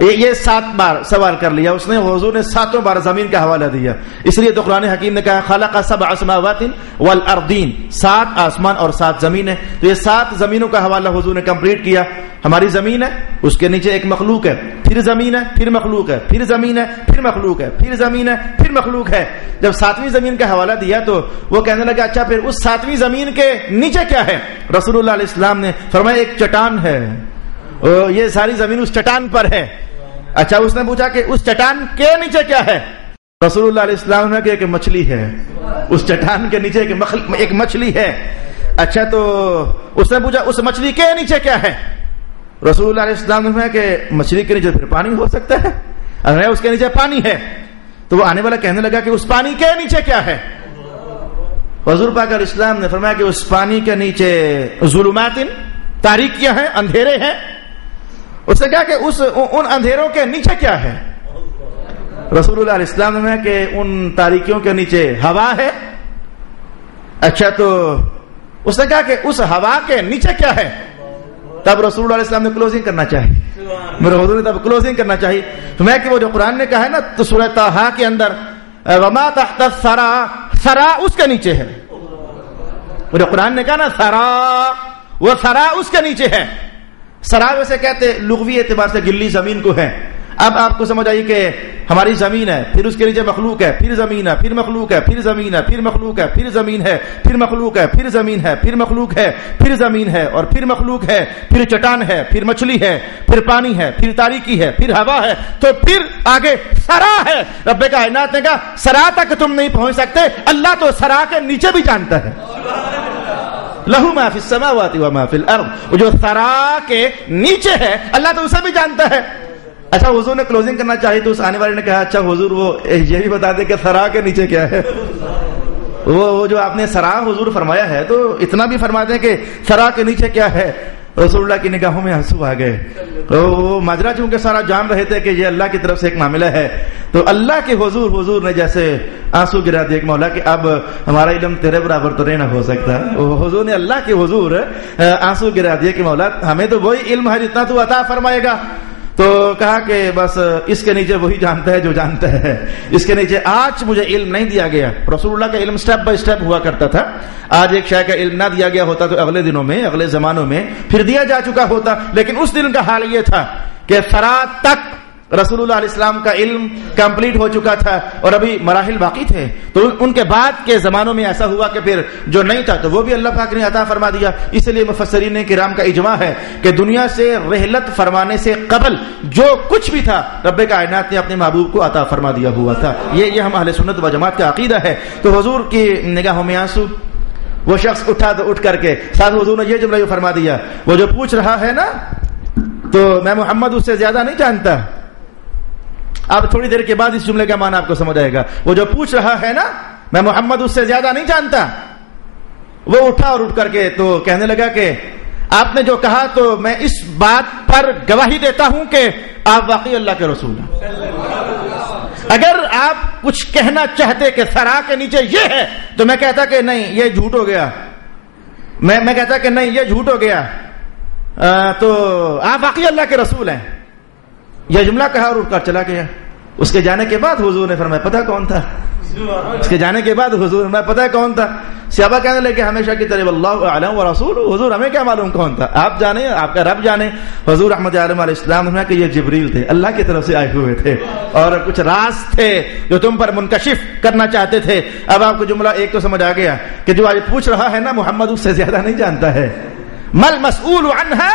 یہ 7 بار سوال کر لیا اس نے. حضور نے 7 بار زمین کا حوالہ دیا. اس لیے تو قرآن حکیم نے کہا خلق 7 سماوات والارضین، 7 آسمان اور 7 زمین ہے. تو یہ 7 زمینوں کا حوالہ حضور نے کمپلیٹ کیا. ہماری زمین ہے، اس کے نیچے ایک مخلوق ہے، پھر زمین ہے، پھر مخلوق ہے، پھر زمین ہے، پھر مخلوق ہے، پھر زمین ہے، پھر مخلوق ہے. جب 7ویں زمین کا حوالہ دیا تو وہ کہنے لگا اچھا پھر اس 7ویں زمین کے نیچے کیا ہے؟ رسول اللہ علیہ السلام نے فرمایا ایک چٹان ہے، یہ ساری زمین اس چٹان پر ہے. اچھا اس نے پوچھا کہ اس چٹان کے نیچے کیا ہے؟ رسول اللہ علیہ السلام نے کہا کہ مچھلی ہے. اس چٹان کے نیچے ایک مچھلی ہے. اچھا تو اس نے پوچھا اس مچھلی کے نیچے کیا ہے؟ رسول اللہ علیہ السلام نے کہا کہ مچھلی کے نیچے پھر پانی ہو سکتا ہے، اگر اس کے نیچے پانی ہے. تو وہ آنے والا کہنے لگا کہ اس پانی کے نیچے کیا ہے؟ حضور پاک علیہ السلام نے فرمایا کہ اس پانی کے نیچے ظلمات، تاریکیاں ہیں، اندھیرے ہیں. اس نے کہا کہ ان اندھیروں کے نیچے کیا ہے؟ رسول اللہ علیہ السلام نے فرمایا کہ ان تاریکیوں کے نیچے ہوا ہے. اچھا تو اس نے کہا کہ اس ہوا کے نیچے کیا ہے؟ تب رسول اللہ علیہ السلام نے کلوزنگ کرنا چاہیے. میرے حضور نے تب کلوزنگ کرنا چاہیے. تو میں کہ وہ جو قرآن نے کہا ہے نا تو سورہ طٰہٰ کے اندر وما تحت الثری، ثری اس کے نیچے ہے. وہ جو قرآن نے کہا نا ثری، وہ ثری اس کے نیچے ہے. ثری ویسے کہتے لغوی اعتبار سے گلی زمین کو ہے. اب آپ کو سمجھ آئی کہ ہماری زمین ہے، پھر اس کے نیچے مخلوق ہے، پھر زمین ہے، پھر مخلوق ہے، پھر زمین ہے، پھر مخلوق ہے، پھر زمین ہے، پھر مخلوق ہے، پھر زمین ہے، پھر مخلوق ہے، پھر زمین ہے، اور پھر مخلوق ہے، پھر چٹان ہے، پھر مچھلی ہے، پھر پانی ہے، پھر تاریکی ہے، پھر ہوا ہے، تو پھر آگے سرا ہے. رب کائنات نے کہا سرا تک تم نہیں پہنچ سکتے، اللہ تو سرا کے نیچے بھی جانتا ہے. لہو ما فی السماوات و ما فی الارض، جو سرا کے نیچے ہے اللہ تو اسے بھی جانتا ہے. اچھا حضور نے کلوزنگ کرنا چاہیے تو اس آنے والے نے کہا اچھا حضور وہ یہ بھی بتا دے کہ سرا کے نیچے کیا ہے. وہ جو آپ نے سرا حضور فرمایا ہے تو اتنا بھی فرما دیں کہ سرا کے نیچے کیا ہے. رسول اللہ کی نگاہوں میں آنسو آ گئے. وہ ماجرا چونکہ سارا جان رہے تھے کہ یہ اللہ کی طرف سے ایک معاملہ ہے تو اللہ کے حضور نے جیسے آنسو گرا دیا کہ مولا کہ اب ہمارا علم تیرے برابر تو نہیں نہ ہو سکتا. حضور نے اللہ کے حضور آنسو گرا دیا کہ مولا ہمیں تو وہی علم ہے جتنا تو عطا فرمائے گا. تو کہا کہ بس اس کے نیچے وہی جانتا ہے جو جانتا ہے. اس کے نیچے آج مجھے علم نہیں دیا گیا. رسول اللہ کا علم سٹیپ بائی سٹیپ ہوا کرتا تھا. آج ایک شے کا علم نہ دیا گیا ہوتا تو اگلے دنوں میں اگلے زمانوں میں پھر دیا جا چکا ہوتا. لیکن اس دن کا حال یہ تھا کہ سرا تک رسول اللہ علیہ السلام کا علم کمپلیٹ ہو چکا تھا اور ابھی مراحل باقی تھے. تو ان کے بعد کے زمانوں میں ایسا ہوا کہ پھر جو نہیں تھا تو وہ بھی اللہ پاک نے عطا فرما دیا. اس لیے مفسرین کرام کا اجماع ہے کہ دنیا سے رحلت فرمانے سے قبل جو کچھ بھی تھا رب کائنات نے اپنے محبوب کو عطا فرما دیا ہوا تھا. یہ ہم اہل سنت و جماعت کا عقیدہ ہے. تو حضور کی نگاہوں میں آنسو. وہ شخص اٹھا تو اٹھ کر کے ساتھ حضور نے یہ جملہ فرما دیا وہ جو پوچھ رہا ہے نا تو میں محمد اس سے زیادہ نہیں جانتا. اب تھوڑی دیر کے بعد اس جملے کا معنی آپ کو سمجھ آئے گا. وہ جو پوچھ رہا ہے نا میں محمد اس سے زیادہ نہیں جانتا. وہ اٹھا اور اٹھ کر کے تو کہنے لگا کہ آپ نے جو کہا تو میں اس بات پر گواہی دیتا ہوں کہ آپ واقعی اللہ کے رسول ہیں. اگر آپ کچھ کہنا چاہتے کہ سرا کے نیچے یہ ہے تو میں کہتا کہ نہیں یہ جھوٹ ہو گیا. میں کہتا کہ نہیں یہ جھوٹ ہو گیا. تو آپ واقعی اللہ کے رسول ہیں. یہ جملہ کہا اور اٹھ کر چلا گیا. اس کے جانے کے بعد حضور نے فرمایا پتہ کون تھا. اس کے جانے کے بعد حضور نے پتہ کون تھا. صحابہ کہنے لگے ہمیشہ کی طرح اللہ اعلم ورسول، حضور ہمیں کیا معلوم کون تھا، آپ جانے آپ کا رب جانے. حضور رحمت عالم علیہ السلام نے کہ یہ جبریل تھے، اللہ کی طرف سے آئے ہوئے تھے اور کچھ راز تھے جو تم پر منکشف کرنا چاہتے تھے. اب آپ کو جملہ ایک تو سمجھ آ گیا کہ جو آج پوچھ رہا ہے نا محمد اس سے زیادہ نہیں جانتا ہے. مل مسئول عنہا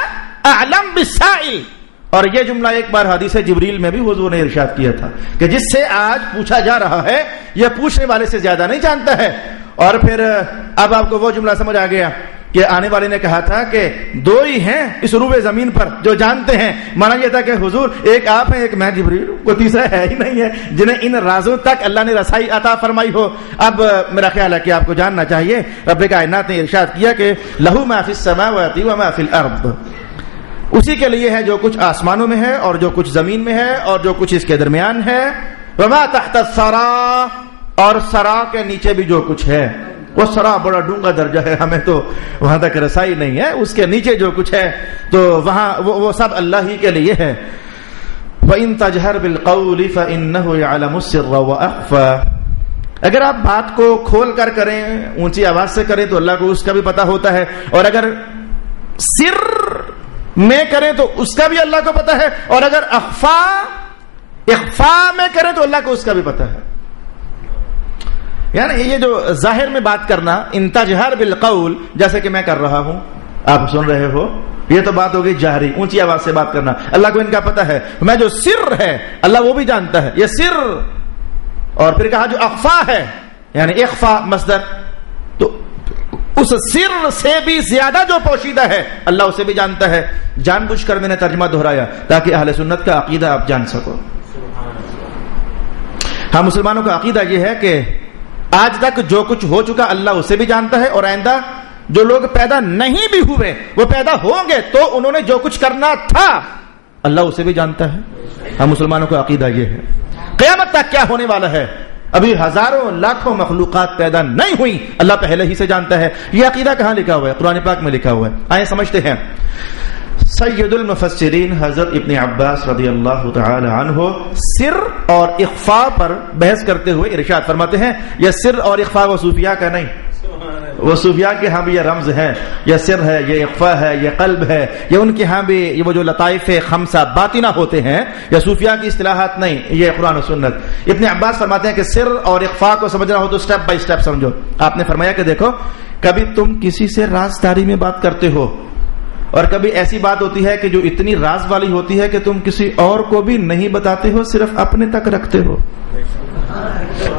اعلم بالسائل. اور یہ جملہ ایک بار حدیث جبریل میں بھی حضور نے ارشاد کیا تھا کہ جس سے آج پوچھا جا رہا ہے یہ پوچھنے والے سے زیادہ نہیں جانتا ہے. اور پھر اب آپ کو وہ جملہ سمجھ آ گیا کہ آنے والے نے کہا تھا کہ دو ہی ہیں اس روبے زمین پر جو جانتے ہیں، مانا یہ تھا کہ حضور ایک آپ ہیں، ایک میں جبریل، کوئی تیسرا ہے ہی نہیں ہے جنہیں ان رازوں تک اللہ نے رسائی عطا فرمائی ہو۔ اب میرا خیال ہے کہ آپ کو جاننا چاہیے، رب کائنات نے ارشاد کیا کہ لہو ما فی السماوات و ما فی الارض، اسی کے لیے ہے جو کچھ آسمانوں میں ہے اور جو کچھ زمین میں ہے اور جو کچھ اس کے درمیان ہے، وما تحت الثری، اور سرا کے نیچے بھی جو کچھ ہے، وہ سرا بڑا ڈونگا درجہ ہے، ہمیں تو وہاں تک رسائی نہیں ہے، اس کے نیچے جو کچھ ہے تو وہاں وہ سب اللہ ہی کے لیے ہے۔ وَإِن تَجْهَرْ بِالْقَوْلِ فَإِنَّهُ يَعْلَمُ السِّرَّ وَأَخْفَى، اگر آپ بات کو کھول کر کریں، اونچی آواز سے کریں تو اللہ کو اس کا بھی پتہ ہوتا ہے، اور اگر سر میں کریں تو اس کا بھی اللہ کو پتہ ہے، اور اگر اخفا میں کریں تو اللہ کو اس کا بھی پتہ ہے۔ یعنی یہ جو ظاہر میں بات کرنا، ان تجہر بالقول، جیسے کہ میں کر رہا ہوں، آپ سن رہے ہو، یہ تو بات ہوگی جہری، اونچی آواز سے بات کرنا، اللہ کو ان کا پتہ ہے۔ میں جو سر ہے اللہ وہ بھی جانتا ہے، یہ سر، اور پھر کہا جو اخفا ہے، یعنی اخفا مصدر، تو اس سر سے بھی زیادہ جو پوشیدہ ہے اللہ اسے بھی جانتا ہے۔ جان بوجھ کر میں نے ترجمہ دہرایا تاکہ اہل سنت کا عقیدہ آپ جان سکو۔ ہم مسلمانوں کا عقیدہ یہ ہے کہ آج تک جو کچھ ہو چکا اللہ اسے بھی جانتا ہے، اور آئندہ جو لوگ پیدا نہیں بھی ہوئے وہ پیدا ہوں گے تو انہوں نے جو کچھ کرنا تھا اللہ اسے بھی جانتا ہے۔ ہم مسلمانوں کا عقیدہ یہ ہے۔ قیامت تک کیا ہونے والا ہے، ابھی ہزاروں لاکھوں مخلوقات پیدا نہیں ہوئی، اللہ پہلے ہی سے جانتا ہے۔ یہ عقیدہ کہاں لکھا ہوا ہے؟ قرآن پاک میں لکھا ہوا ہے، آئیں سمجھتے ہیں۔ سید المفسرین حضرت ابن عباس رضی اللہ تعالی عنہ سر اور اخفاء پر بحث کرتے ہوئے ارشاد فرماتے ہیں، یہ سر اور اخفاء وہ صوفیاء کا نہیں، وہ صوفیاء کے ہاں بھی یہ رمز ہے، یہ سر ہے، یہ اخفاء ہے، یہ قلب ہے، یہ ان کے ہاں بھی وہ جو لطائف خمسہ باطنہ ہوتے ہیں، یہ صوفیاء کی اصطلاحات نہیں، یہ قرآن و سنت۔ ابن عباس فرماتے ہیں کہ سر اور اخفاء کو سمجھنا ہو تو سٹیپ بائی سٹیپ سمجھو۔ آپ نے فرمایا کہ دیکھو، کبھی تم کسی سے رازداری میں بات کرتے ہو، اور کبھی ایسی بات ہوتی ہے کہ جو اتنی راز والی ہوتی ہے کہ تم کسی اور کو بھی نہیں بتاتے ہو، صرف اپنے تک رکھتے ہو۔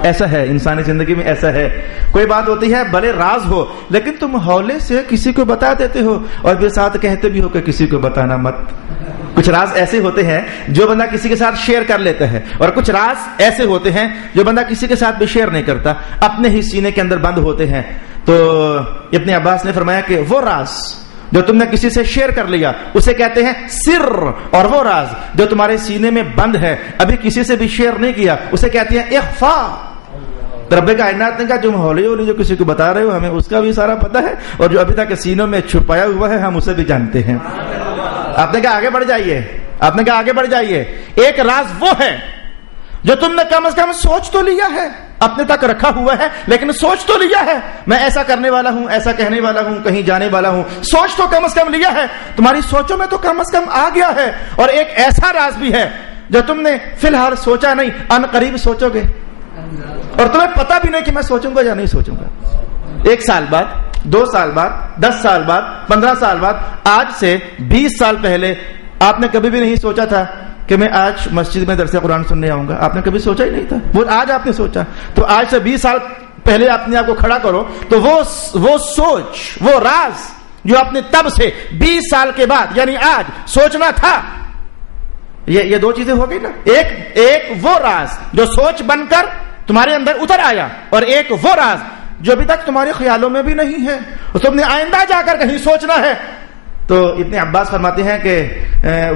ایسا ہے انسانی زندگی میں، ایسا ہے، کوئی بات ہوتی ہے بھلے راز ہو لیکن تم ہولے سے کسی کو بتا دیتے ہو، اور پھر ساتھ کہتے بھی ہو کہ کسی کو بتانا مت۔ کچھ راز ایسے ہوتے ہیں جو بندہ کسی کے ساتھ شیئر کر لیتا ہے، اور کچھ راز ایسے ہوتے ہیں جو بندہ کسی کے ساتھ بھی شیئر نہیں کرتا، اپنے ہی سینے کے اندر بند ہوتے ہیں۔ تو ابن عباس نے فرمایا کہ وہ راز جو تم نے کسی سے شیئر کر لیا اسے کہتے ہیں سر، اور وہ راز جو تمہارے سینے میں بند ہے ابھی کسی سے بھی شیئر نہیں کیا اسے کہتے ہیں اخفاء۔ رب کائنات نے کہا جو ہولی ہولی جو کسی کو بتا رہے ہو ہمیں اس کا بھی سارا پتہ ہے، اور جو ابھی تک سینوں میں چھپایا ہوا ہے ہم اسے بھی جانتے ہیں۔ آپ نے کہا آگے بڑھ جائیے، آپ نے کہا آگے بڑھ جائیے۔ ایک راز وہ ہے جو تم نے کم از کم سوچ تو لیا ہے، اپنے تک رکھا ہوا ہے لیکن سوچ تو لیا ہے، میں ایسا کرنے والا ہوں، ایسا کہنے والا ہوں، کہیں جانے والا ہوں، سوچ تو کم از کم لیا ہے، تمہاری سوچوں میں تو کم از کم آ گیا ہے۔ اور ایک ایسا راز بھی ہے جو تم نے فی الحال سوچا نہیں، ان قریب سوچو گے، اور تمہیں پتہ بھی نہیں کہ میں سوچوں گا یا نہیں سوچوں گا۔ 1 سال بعد، 2 سال بعد، 10 سال بعد، 15 سال بعد، آج سے 20 سال پہلے آپ نے کبھی بھی نہیں سوچا تھا کہ میں آج مسجد میں درس قرآن سننے آؤں گا، آپ نے کبھی سوچا ہی نہیں تھا، وہ آج آپ نے سوچا۔ تو آج سے 20 سال پہلے اپنے آپ کو کھڑا کرو تو وہ سوچ، وہ راز جو آپ نے تب سے 20 سال کے بعد یعنی آج سوچنا تھا، یہ 2 چیزیں ہو گئی نا۔ ایک وہ راز جو سوچ بن کر تمہارے اندر اتر آیا، اور ایک وہ راز جو ابھی تک تمہارے خیالوں میں بھی نہیں ہے، تم نے آئندہ جا کر کہیں سوچنا ہے۔ تو ابن عباس فرماتے ہیں کہ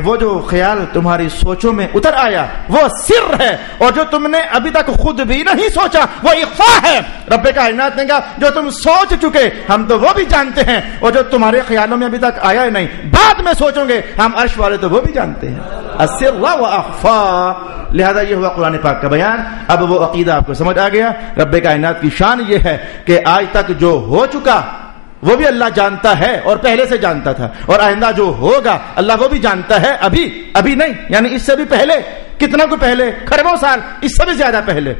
وہ جو خیال تمہاری سوچوں میں اتر آیا وہ سر ہے، اور جو تم نے ابھی تک خود بھی نہیں سوچا وہ اخفاء ہے۔ رب کائنات نے کہا جو تم سوچ چکے ہم تو وہ بھی جانتے ہیں، اور جو تمہارے خیالوں میں ابھی تک آیا ہی نہیں بعد میں سوچو گے ہم عرش والے تو وہ بھی جانتے ہیں۔ السر و اخفاء، لہذا یہ ہوا قرآن پاک کا بیان۔ اب وہ عقیدہ آپ کو سمجھ آ گیا۔ رب کائنات کی شان یہ ہے کہ آج تک جو ہو چکا وہ بھی اللہ جانتا ہے اور پہلے سے جانتا تھا، اور آئندہ جو ہوگا اللہ وہ بھی جانتا ہے، ابھی نہیں، یعنی اس سے بھی پہلے، کتنا کو پہلے، کھربوں سال، اس سے بھی زیادہ پہلے۔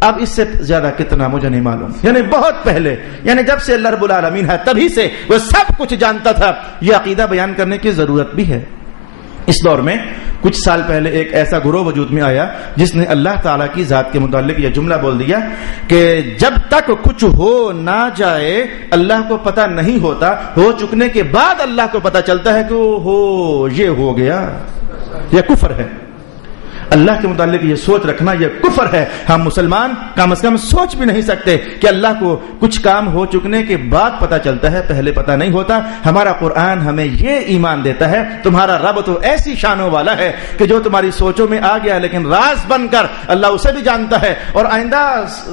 اب اس سے زیادہ کتنا مجھے نہیں معلوم، یعنی بہت پہلے، یعنی جب سے اللہ رب العالمین ہے تبھی سے وہ سب کچھ جانتا تھا۔ یہ عقیدہ بیان کرنے کی ضرورت بھی ہے۔ اس دور میں کچھ سال پہلے ایک ایسا گروہ وجود میں آیا جس نے اللہ تعالیٰ کی ذات کے متعلق یہ جملہ بول دیا کہ جب تک کچھ ہو نہ جائے اللہ کو پتہ نہیں ہوتا، ہو چکنے کے بعد اللہ کو پتہ چلتا ہے کہ یہ ہو گیا۔ یہ کفر ہے۔ اللہ کے متعلق یہ سوچ رکھنا یہ کفر ہے۔ ہم مسلمان کم از کم سوچ بھی نہیں سکتے کہ اللہ کو کچھ کام ہو چکنے کے بعد پتہ چلتا ہے، پہلے پتہ نہیں ہوتا۔ ہمارا قرآن ہمیں یہ ایمان دیتا ہے تمہارا رب تو ایسی شانوں والا ہے کہ جو تمہاری سوچوں میں آ گیا لیکن راز بن کر اللہ اسے بھی جانتا ہے، اور آئندہ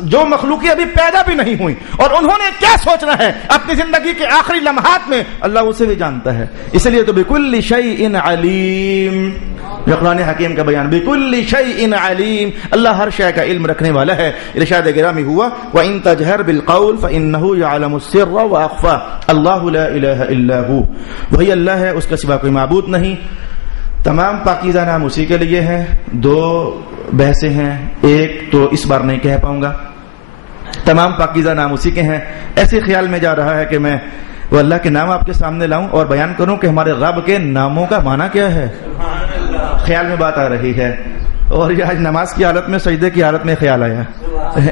جو مخلوقیں ابھی پیدا بھی نہیں ہوئی اور انہوں نے کیا سوچنا ہے اپنی زندگی کے آخری لمحات میں، اللہ اسے بھی جانتا ہے۔ اس لیے تو بکل شیء علیم، جو قرآن حکیم کا بیان، بکل شیء علیم، اللہ ہر شے کا علم رکھنے والا ہے۔ ارشاد گرامی ہوا وَإِن تَجْهَرْ بِالْقَوْلِ فَإِنَّهُ يَعْلَمُ السِّرَّ وَأَخْفَى، اللہ لا الہ الا ہو، وہی اللہ ہے، اس کا سوا کوئی معبود نہیں۔ تمام پاکیزہ نام اسی کے لیے ہیں۔ دو بحثیں ہیں، ایک تو اس بار نہیں کہہ پاؤں گا، تمام پاکیزہ نام اسی کے ہیں۔ ایسے خیال میں جا رہا ہے کہ میں وہ اللہ کے نام آپ کے سامنے لاؤں اور بیان کروں کہ ہمارے رب کے ناموں کا معنی کیا ہے۔ خیال میں بات آ رہی ہے، اور یہ آج نماز کی حالت میں، سجدے کی حالت میں خیال آیا،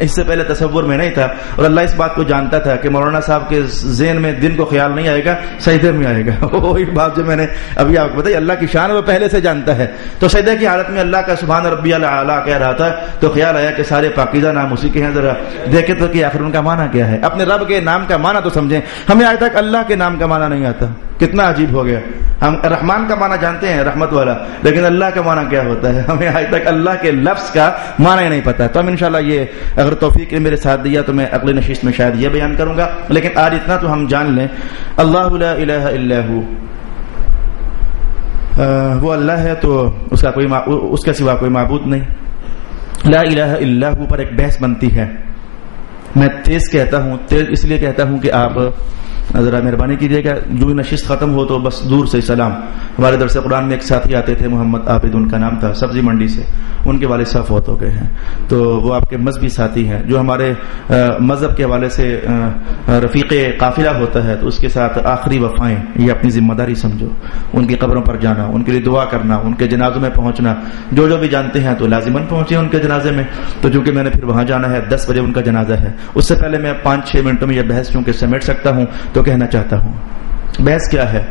اس سے پہلے تصور میں نہیں تھا، اور اللہ اس بات کو جانتا تھا کہ مولانا صاحب کے ذہن میں دن کو خیال نہیں آئے گا، سجدے میں آئے گا۔ وہی بات جو میں نے ابھی آپ کو بتائی، اللہ کی شان وہ پہلے سے جانتا ہے۔ تو سجدے کی حالت میں اللہ کا سبحان ربی الاعلیٰ کہہ رہا تھا تو خیال آیا کہ سارے پاکیزہ نام اسی کے ہیں، ذرا دیکھیں تو کہ آخر ان کا معنی کیا ہے۔ اپنے رب کے نام کا معنی تو سمجھیں، ہمیں آج تک اللہ کے نام کا معنی نہیں آتا، کتنا عجیب ہو گیا۔ ہم رحمان کا معنی جانتے ہیں، رحمت والا، لیکن اللہ کا معنی کیا ہوتا ہے ہمیں آج تک اللہ کے لفظ کا معنی نہیں پتا۔ تو ہم انشاءاللہ یہ اگر توفیق نے میرے ساتھ دیا تو میں اگلے نشست میں شاید یہ بیان کروں گا، لیکن آج اتنا تو ہم جان لیں، اللہ لا الہ الا ہو، وہ اللہ ہے تو اس کا سوا کوئی معبود نہیں۔ لا الہ الا ہو پر ایک بحث بنتی ہے، میں تیز کہتا ہوں، تیز اس لیے کہتا ہوں کہ آپ ذرا مہربانی کیجیے گا، جو نشست ختم ہو تو بس دور سے سلام۔ ہمارے درس قرآن میں ایک ساتھی آتے تھے، محمد عابد ان کا نام تھا، سبزی منڈی سے، ان کے والد صاحب فوت ہو گئے ہیں، تو وہ آپ کے مذہبی ساتھی ہیں، جو ہمارے مذہب کے حوالے سے رفیق قافلہ ہوتا ہے تو اس کے ساتھ آخری وفائیں یہ اپنی ذمہ داری سمجھو، ان کی قبروں پر جانا، ان کے لیے دعا کرنا، ان کے جنازوں میں پہنچنا، جو بھی جانتے ہیں تو لازماً پہنچے ان کے جنازے میں۔ تو چونکہ میں نے پھر وہاں جانا ہے، 10 بجے ان کا جنازہ ہے، اس سے پہلے میں 5-6 منٹوں میں یہ بحث چونکہ سمیٹ سکتا ہوں تو کہنا چاہتا ہوں۔ بحث کیا ہے؟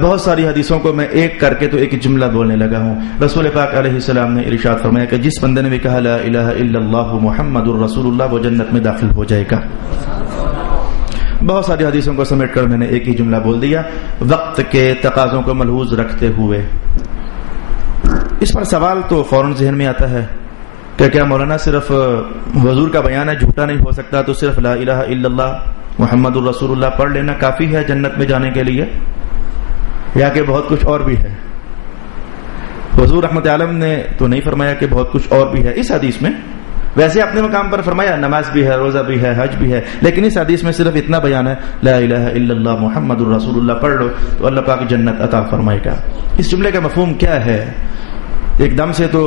بہت ساری حدیثوں کو میں ایک کر کے تو ایک جملہ بولنے لگا ہوں۔ رسول پاک علیہ السلام نے ارشاد فرمایا کہ جس بندے نے بھی کہا لا الہ الا اللہ محمد الرسول اللہ، وہ جنت میں داخل ہو جائے گا۔ بہت ساری حدیثوں کو سمیٹ کر میں نے ایک ہی جملہ بول دیا، وقت کے تقاضوں کو ملحوظ رکھتے ہوئے۔ اس پر سوال تو فوراً ذہن میں آتا ہے کہ کیا مولانا صرف حضور کا بیان ہے، جھوٹا نہیں ہو سکتا، تو صرف لا الہ الا اللہ محمد الرسول اللہ پڑھ لینا کافی ہے جنت میں جانے کے لیے، یا کہ بہت کچھ اور بھی ہے؟ حضور رحمت عالم نے تو نہیں فرمایا کہ بہت کچھ اور بھی ہے اس حدیث میں، ویسے اپنے مقام پر فرمایا نماز بھی ہے، روزہ بھی ہے، حج بھی ہے، لیکن اس حدیث میں صرف اتنا بیان ہے لا الہ الا اللہ محمد الرسول اللہ پڑھ لو تو اللہ پاک جنت عطا فرمائے گا۔ اس جملے کا مفہوم کیا ہے؟ ایک دم سے تو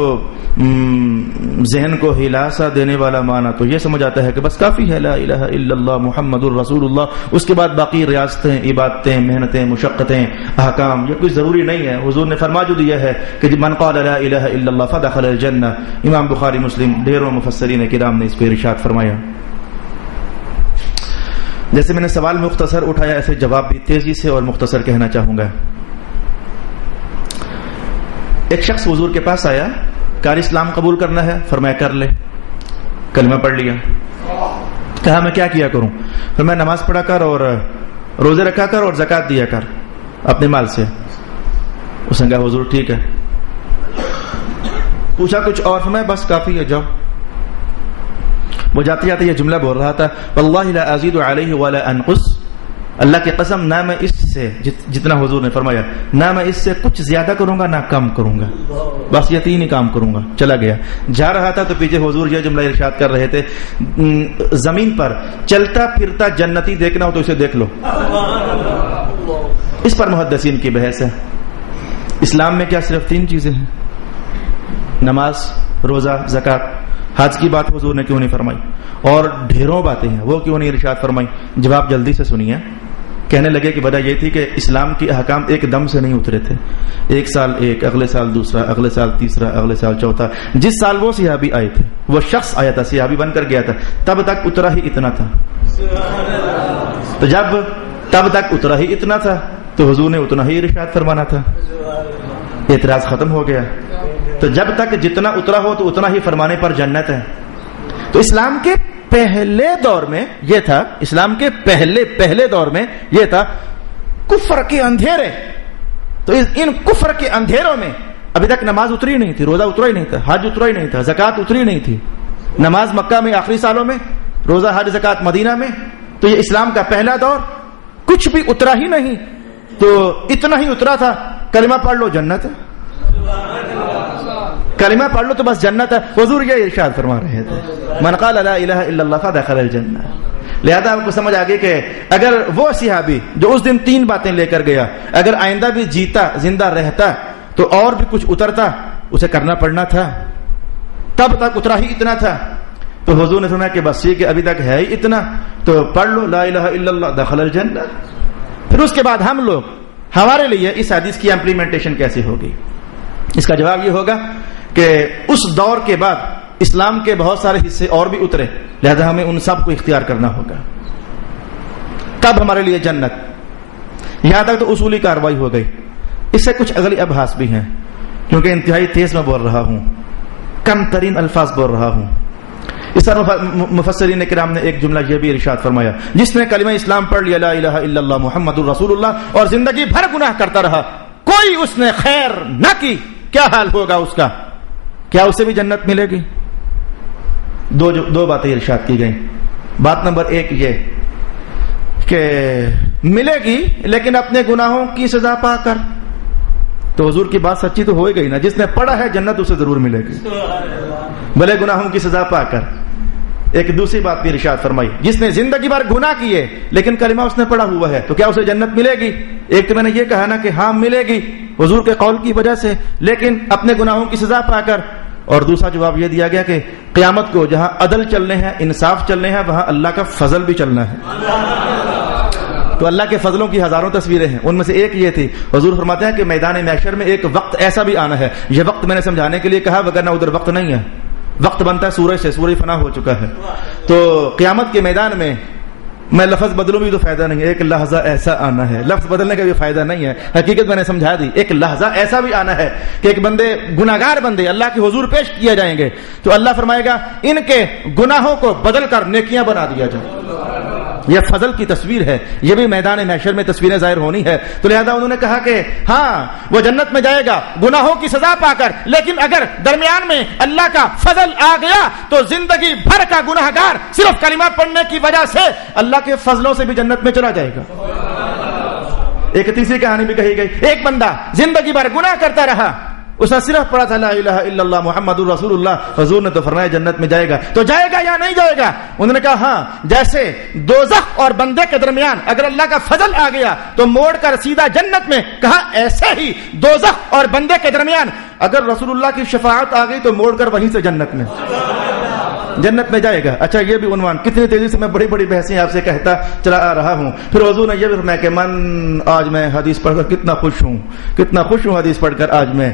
ذہن کو ہلاسا دینے والا معنی تو یہ سمجھ آتا ہے کہ بس کافی ہے لا الہ الا اللہ محمد الرسول اللہ، اس کے بعد باقی ریاستیں، عبادتیں، محنتیں، مشقتیں، احکام یہ کچھ ضروری نہیں ہے۔ حضور نے فرما جو دیا ہے کہ من قال لا الہ الا اللہ فدخل الجنہ، امام بخاری مسلم ڈھیروں مفسرین کرام نے اس پہ ارشاد فرمایا۔ جیسے میں نے سوال مختصر اٹھایا ایسے جواب بھی تیزی سے اور مختصر کہنا چاہوں گا۔ ایک شخص حضور کے پاس آیا، کہا اسلام قبول کرنا ہے، فرمایا کر لے، کلمہ پڑھ لیا۔ کہا میں کیا کیا کروں؟ فرمایا نماز پڑھا کر اور روزے رکھا کر اور زکات دیا کر اپنے مال سے۔ اس نے کہا حضور ٹھیک ہے۔ پوچھا کچھ اور؟ فرمایا بس کافی ہے، جاؤ۔ وہ جاتے جاتے یہ جملہ بول رہا تھا واللہ لا ازید علیہ ولا انقص، اللہ کی قسم نہ میں اس سے جتنا حضور نے فرمایا، نہ میں اس سے کچھ زیادہ کروں گا نہ کم کروں گا، بس یہ 3 ہی کام کروں گا۔ چلا گیا، جا رہا تھا تو پیچھے حضور یہ جملہ ارشاد کر رہے تھے زمین پر چلتا پھرتا جنتی دیکھنا ہو تو اسے دیکھ لو۔ اس پر محدثین کی بحث ہے۔ اسلام میں کیا صرف 3 چیزیں ہیں؟ نماز، روزہ، زکات۔ حج کی بات حضور نے کیوں نہیں فرمائی؟ اور ڈھیروں باتیں ہیں، وہ کیوں نہیں ارشاد فرمائی؟ جواب جلدی سے سنیے کہنے لگے کہ وجہ یہ تھی کہ اسلام کی احکام ایک دم سے نہیں اترے تھے، ایک سال ایک، اگلے سال دوسرا، اگلے سال تیسرا، اگلے سال چوتھا. جس سال وہ صحابی آئے تھے، وہ شخص آیا تھا، صحابی بن کر گیا تھا، تب تک اترا ہی اتنا تھا. تو جب تب تک اترا ہی اتنا تھا تو حضور نے اتنا ہی ارشاد فرمانا تھا. اعتراض ختم ہو گیا. تو جب تک جتنا اترا ہو تو اتنا ہی فرمانے پر جنت ہے. تو اسلام کے پہلے دور میں یہ تھا، اسلام کے پہلے دور میں یہ تھا کفر کے اندھیرے. تو ان کفر کے اندھیروں میں ابھی تک نماز اتری نہیں تھی، روزہ اترا ہی نہیں تھا، حج اترا ہی نہیں تھا، زکوٰۃ اتری نہیں تھی. نماز مکہ میں آخری سالوں میں، روزہ حج زکوٰۃ مدینہ میں. تو یہ اسلام کا پہلا دور، کچھ بھی اترا ہی نہیں. تو اتنا ہی اترا تھا، کلمہ پڑھ لو جنت ہے، کلمہ پڑھ لو تو بس جنت ہے. حضور یہ ارشاد فرما رہے تھے من قال لا الہ الا اللہ فدخل الجنہ. لہذا آپ کو سمجھ آگے کہ اگر وہ صحابی جو اس دن 3 باتیں لے کر گیا، اگر آئندہ بھی جیتا، زندہ رہتا تو اور بھی کچھ اترتا، اسے کرنا پڑنا تھا. تب تک اترا ہی اتنا تھا. تو حضور نے سنا کہ بس یہ کہ ابھی تک ہے ہی اتنا، تو پڑھ لو لا الہ الا اللہ دخل الجنہ. پھر اس کے بعد ہم لوگ، ہمارے لیے اس حدیث کی امپلیمنٹیشن کیسے ہوگی؟ اس کا جواب یہ ہوگا کہ اس دور کے بعد اسلام کے بہت سارے حصے اور بھی اترے، لہذا ہمیں ان سب کو اختیار کرنا ہوگا. تب ہمارے لیے جنت. یہاں تک تو اصولی کاروائی ہو گئی. اس سے کچھ اگلی ابحاث بھی ہیں، کیونکہ انتہائی تیز میں بول رہا ہوں، کم ترین الفاظ بول رہا ہوں. اس طرح مفسرین کرام نے ایک جملہ یہ بھی ارشاد فرمایا، جس نے کلمہ اسلام پڑھ لیا لا الہ الا اللہ محمد الرسول اللہ اور زندگی بھر گناہ کرتا رہا، کوئی اس نے خیر نہ کی، کیا حال ہوگا اس کا؟ کیا اسے بھی جنت ملے گی؟ دو باتیں ارشاد کی گئیں. بات نمبر 1 یہ کہ ملے گی لیکن اپنے گناہوں کی سزا پا کر. تو حضور کی بات سچی تو ہو ہی گئی نا، جس نے پڑھا ہے جنت اسے ضرور ملے گی، بھلے گناہوں کی سزا پا کر. ایک دوسری بات بھی ارشاد فرمائی، جس نے زندگی بھر گناہ کیے لیکن کلمہ اس نے پڑھا ہوا ہے، تو کیا اسے جنت ملے گی؟ ایک تو میں نے یہ کہا نا کہ ہاں ملے گی حضور کے قول کی وجہ سے، لیکن اپنے گناہوں کی سزا پا کر. اور دوسرا جواب یہ دیا گیا کہ قیامت کو جہاں عدل چلنے ہیں، انصاف چلنے ہیں، وہاں اللہ کا فضل بھی چلنا ہے. تو اللہ کے فضلوں کی ہزاروں تصویریں ہیں، ان میں سے ایک یہ تھی. حضور فرماتے ہیں کہ میدان محشر میں ایک وقت ایسا بھی آنا ہے، یہ وقت میں نے سمجھانے کے لیے کہا وگرنہ ادھر وقت نہیں ہے. وقت بنتا ہے سورج سے، سورج فنا ہو چکا ہے. تو قیامت کے میدان میں میں لفظ بدلوں بھی تو فائدہ نہیں ہے. ایک لحظہ ایسا آنا ہے، لفظ بدلنے کا بھی فائدہ نہیں ہے، حقیقت میں نے سمجھا دی. ایک لحظہ ایسا بھی آنا ہے کہ ایک بندے، گناہگار بندے اللہ کے حضور پیش کیے جائیں گے، تو اللہ فرمائے گا ان کے گناہوں کو بدل کر نیکیاں بنا دیا جائے. یہ فضل کی تصویر ہے، یہ بھی میدان محشر میں تصویریں ظاہر ہونی ہے. تو لہذا انہوں نے کہا کہ ہاں وہ جنت میں جائے گا گناہوں کی سزا پا کر، لیکن اگر درمیان میں اللہ کا فضل آ گیا تو زندگی بھر کا گناہگار صرف کلمہ پڑھنے کی وجہ سے اللہ کے فضلوں سے بھی جنت میں چلا جائے گا. ایک تیسری کہانی بھی کہی گئی، ایک بندہ زندگی بھر گناہ کرتا رہا، اس نے صرف پڑھا تھا لا الہ الا اللہ محمد الرسول اللہ، حضور نے تو فرمایا جنت میں جائے گا. تو جائے گا یا نہیں جائے گا؟ انہوں نے کہا ہاں، جیسے دوزخ اور بندے کے درمیان اگر اللہ کا فضل آ گیا تو موڑ کر سیدھا جنت میں. کہا ایسے ہی دوزخ اور بندے کے درمیان اگر رسول اللہ کی شفاعت آ گئی تو موڑ کر وہیں سے جنت میں جائے گا. اچھا یہ بھی عنوان، کتنی تیزی سے میں بڑی بڑی بحثیں آپ سے کہتا چلا آ رہا ہوں. پھر حضور نے یہ بھی فرمایا کہ آج میں حدیث پڑھ کر کتنا خوش ہوں حدیث پڑھ کر. آج میں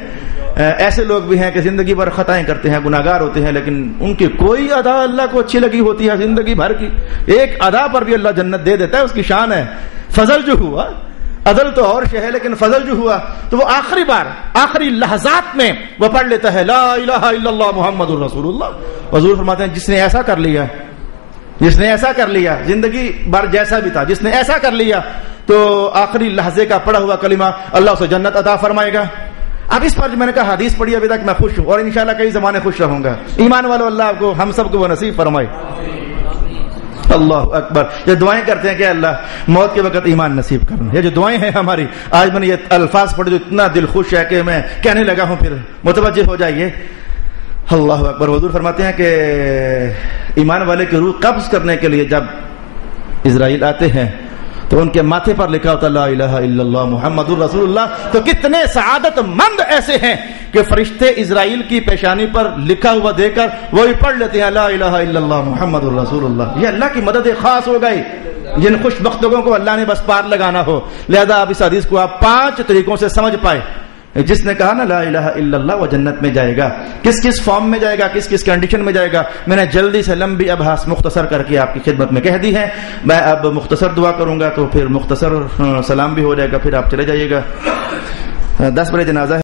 ایسے لوگ بھی ہیں کہ زندگی بھر خطائیں کرتے ہیں، گناہگار ہوتے ہیں، لیکن ان کی کوئی ادا اللہ کو اچھی لگی ہوتی ہے زندگی بھر کی، ایک ادا پر بھی اللہ جنت دے دیتا ہے. اس کی شان ہے. فضل جو ہوا، عدل تو اور شے ہے، لیکن فضل جو ہوا تو وہ آخری بار، آخری لحظات میں وہ پڑھ لیتا ہے لا الہ الا اللہ محمد الرسول اللہ. حضور فرماتے ہیں جس نے ایسا کر لیا زندگی بھر جیسا بھی تھا، جس نے ایسا کر لیا تو آخری لحظے کا پڑھا ہوا کلمہ اللہ اسے جنت عطا فرمائے گا. اب اس پر جو میں نے کہا حدیث پڑھی ابھی تک میں خوش ہوں اور انشاءاللہ کئی زمانے خوش رہوں گا. ایمان والو اللہ آپ کو ہم سب کو وہ نصیب فرمائے. اللہ اکبر. یہ دعائیں کرتے ہیں کہ اللہ موت کے وقت ایمان نصیب کرنا. یہ جو دعائیں ہیں ہماری، آج میں نے یہ الفاظ پڑھے جو اتنا دل خوش ہے کہ میں کہنے لگا ہوں، پھر متوجہ ہو جائیے. اللہ اکبر. حضور فرماتے ہیں کہ ایمان والے کی روح قبض کرنے کے لیے جب اسرائیل آتے ہیں تو ان کے ماتھے پر لکھا ہوتا لا الہ الا اللہ محمد الرسول اللہ. تو کتنے سعادت مند ایسے ہیں کہ فرشتے اسرائیل کی پیشانی پر لکھا ہوا دے کر وہی پڑھ لیتے ہیں لا الہ الا اللہ محمد الرسول اللہ. یہ اللہ کی مدد خاص ہو گئی. جن خوش بختوں کو اللہ نے بس پار لگانا ہو. لہذا آپ اس حدیث کو آپ 5 طریقوں سے سمجھ پائے. جس نے کہا نا لا الہ الا اللہ وہ جنت میں جائے گا, کس کس فارم میں جائے گا, کس کس کنڈیشن میں جائے گا, میں نے جلدی سے لمبی ابحاث مختصر کر کے آپ کی خدمت میں کہہ دی ہے. میں اب مختصر دعا کروں گا تو پھر مختصر سلام بھی ہو جائے گا, پھر آپ چلے جائیے گا. 10 بجے جنازہ ہے.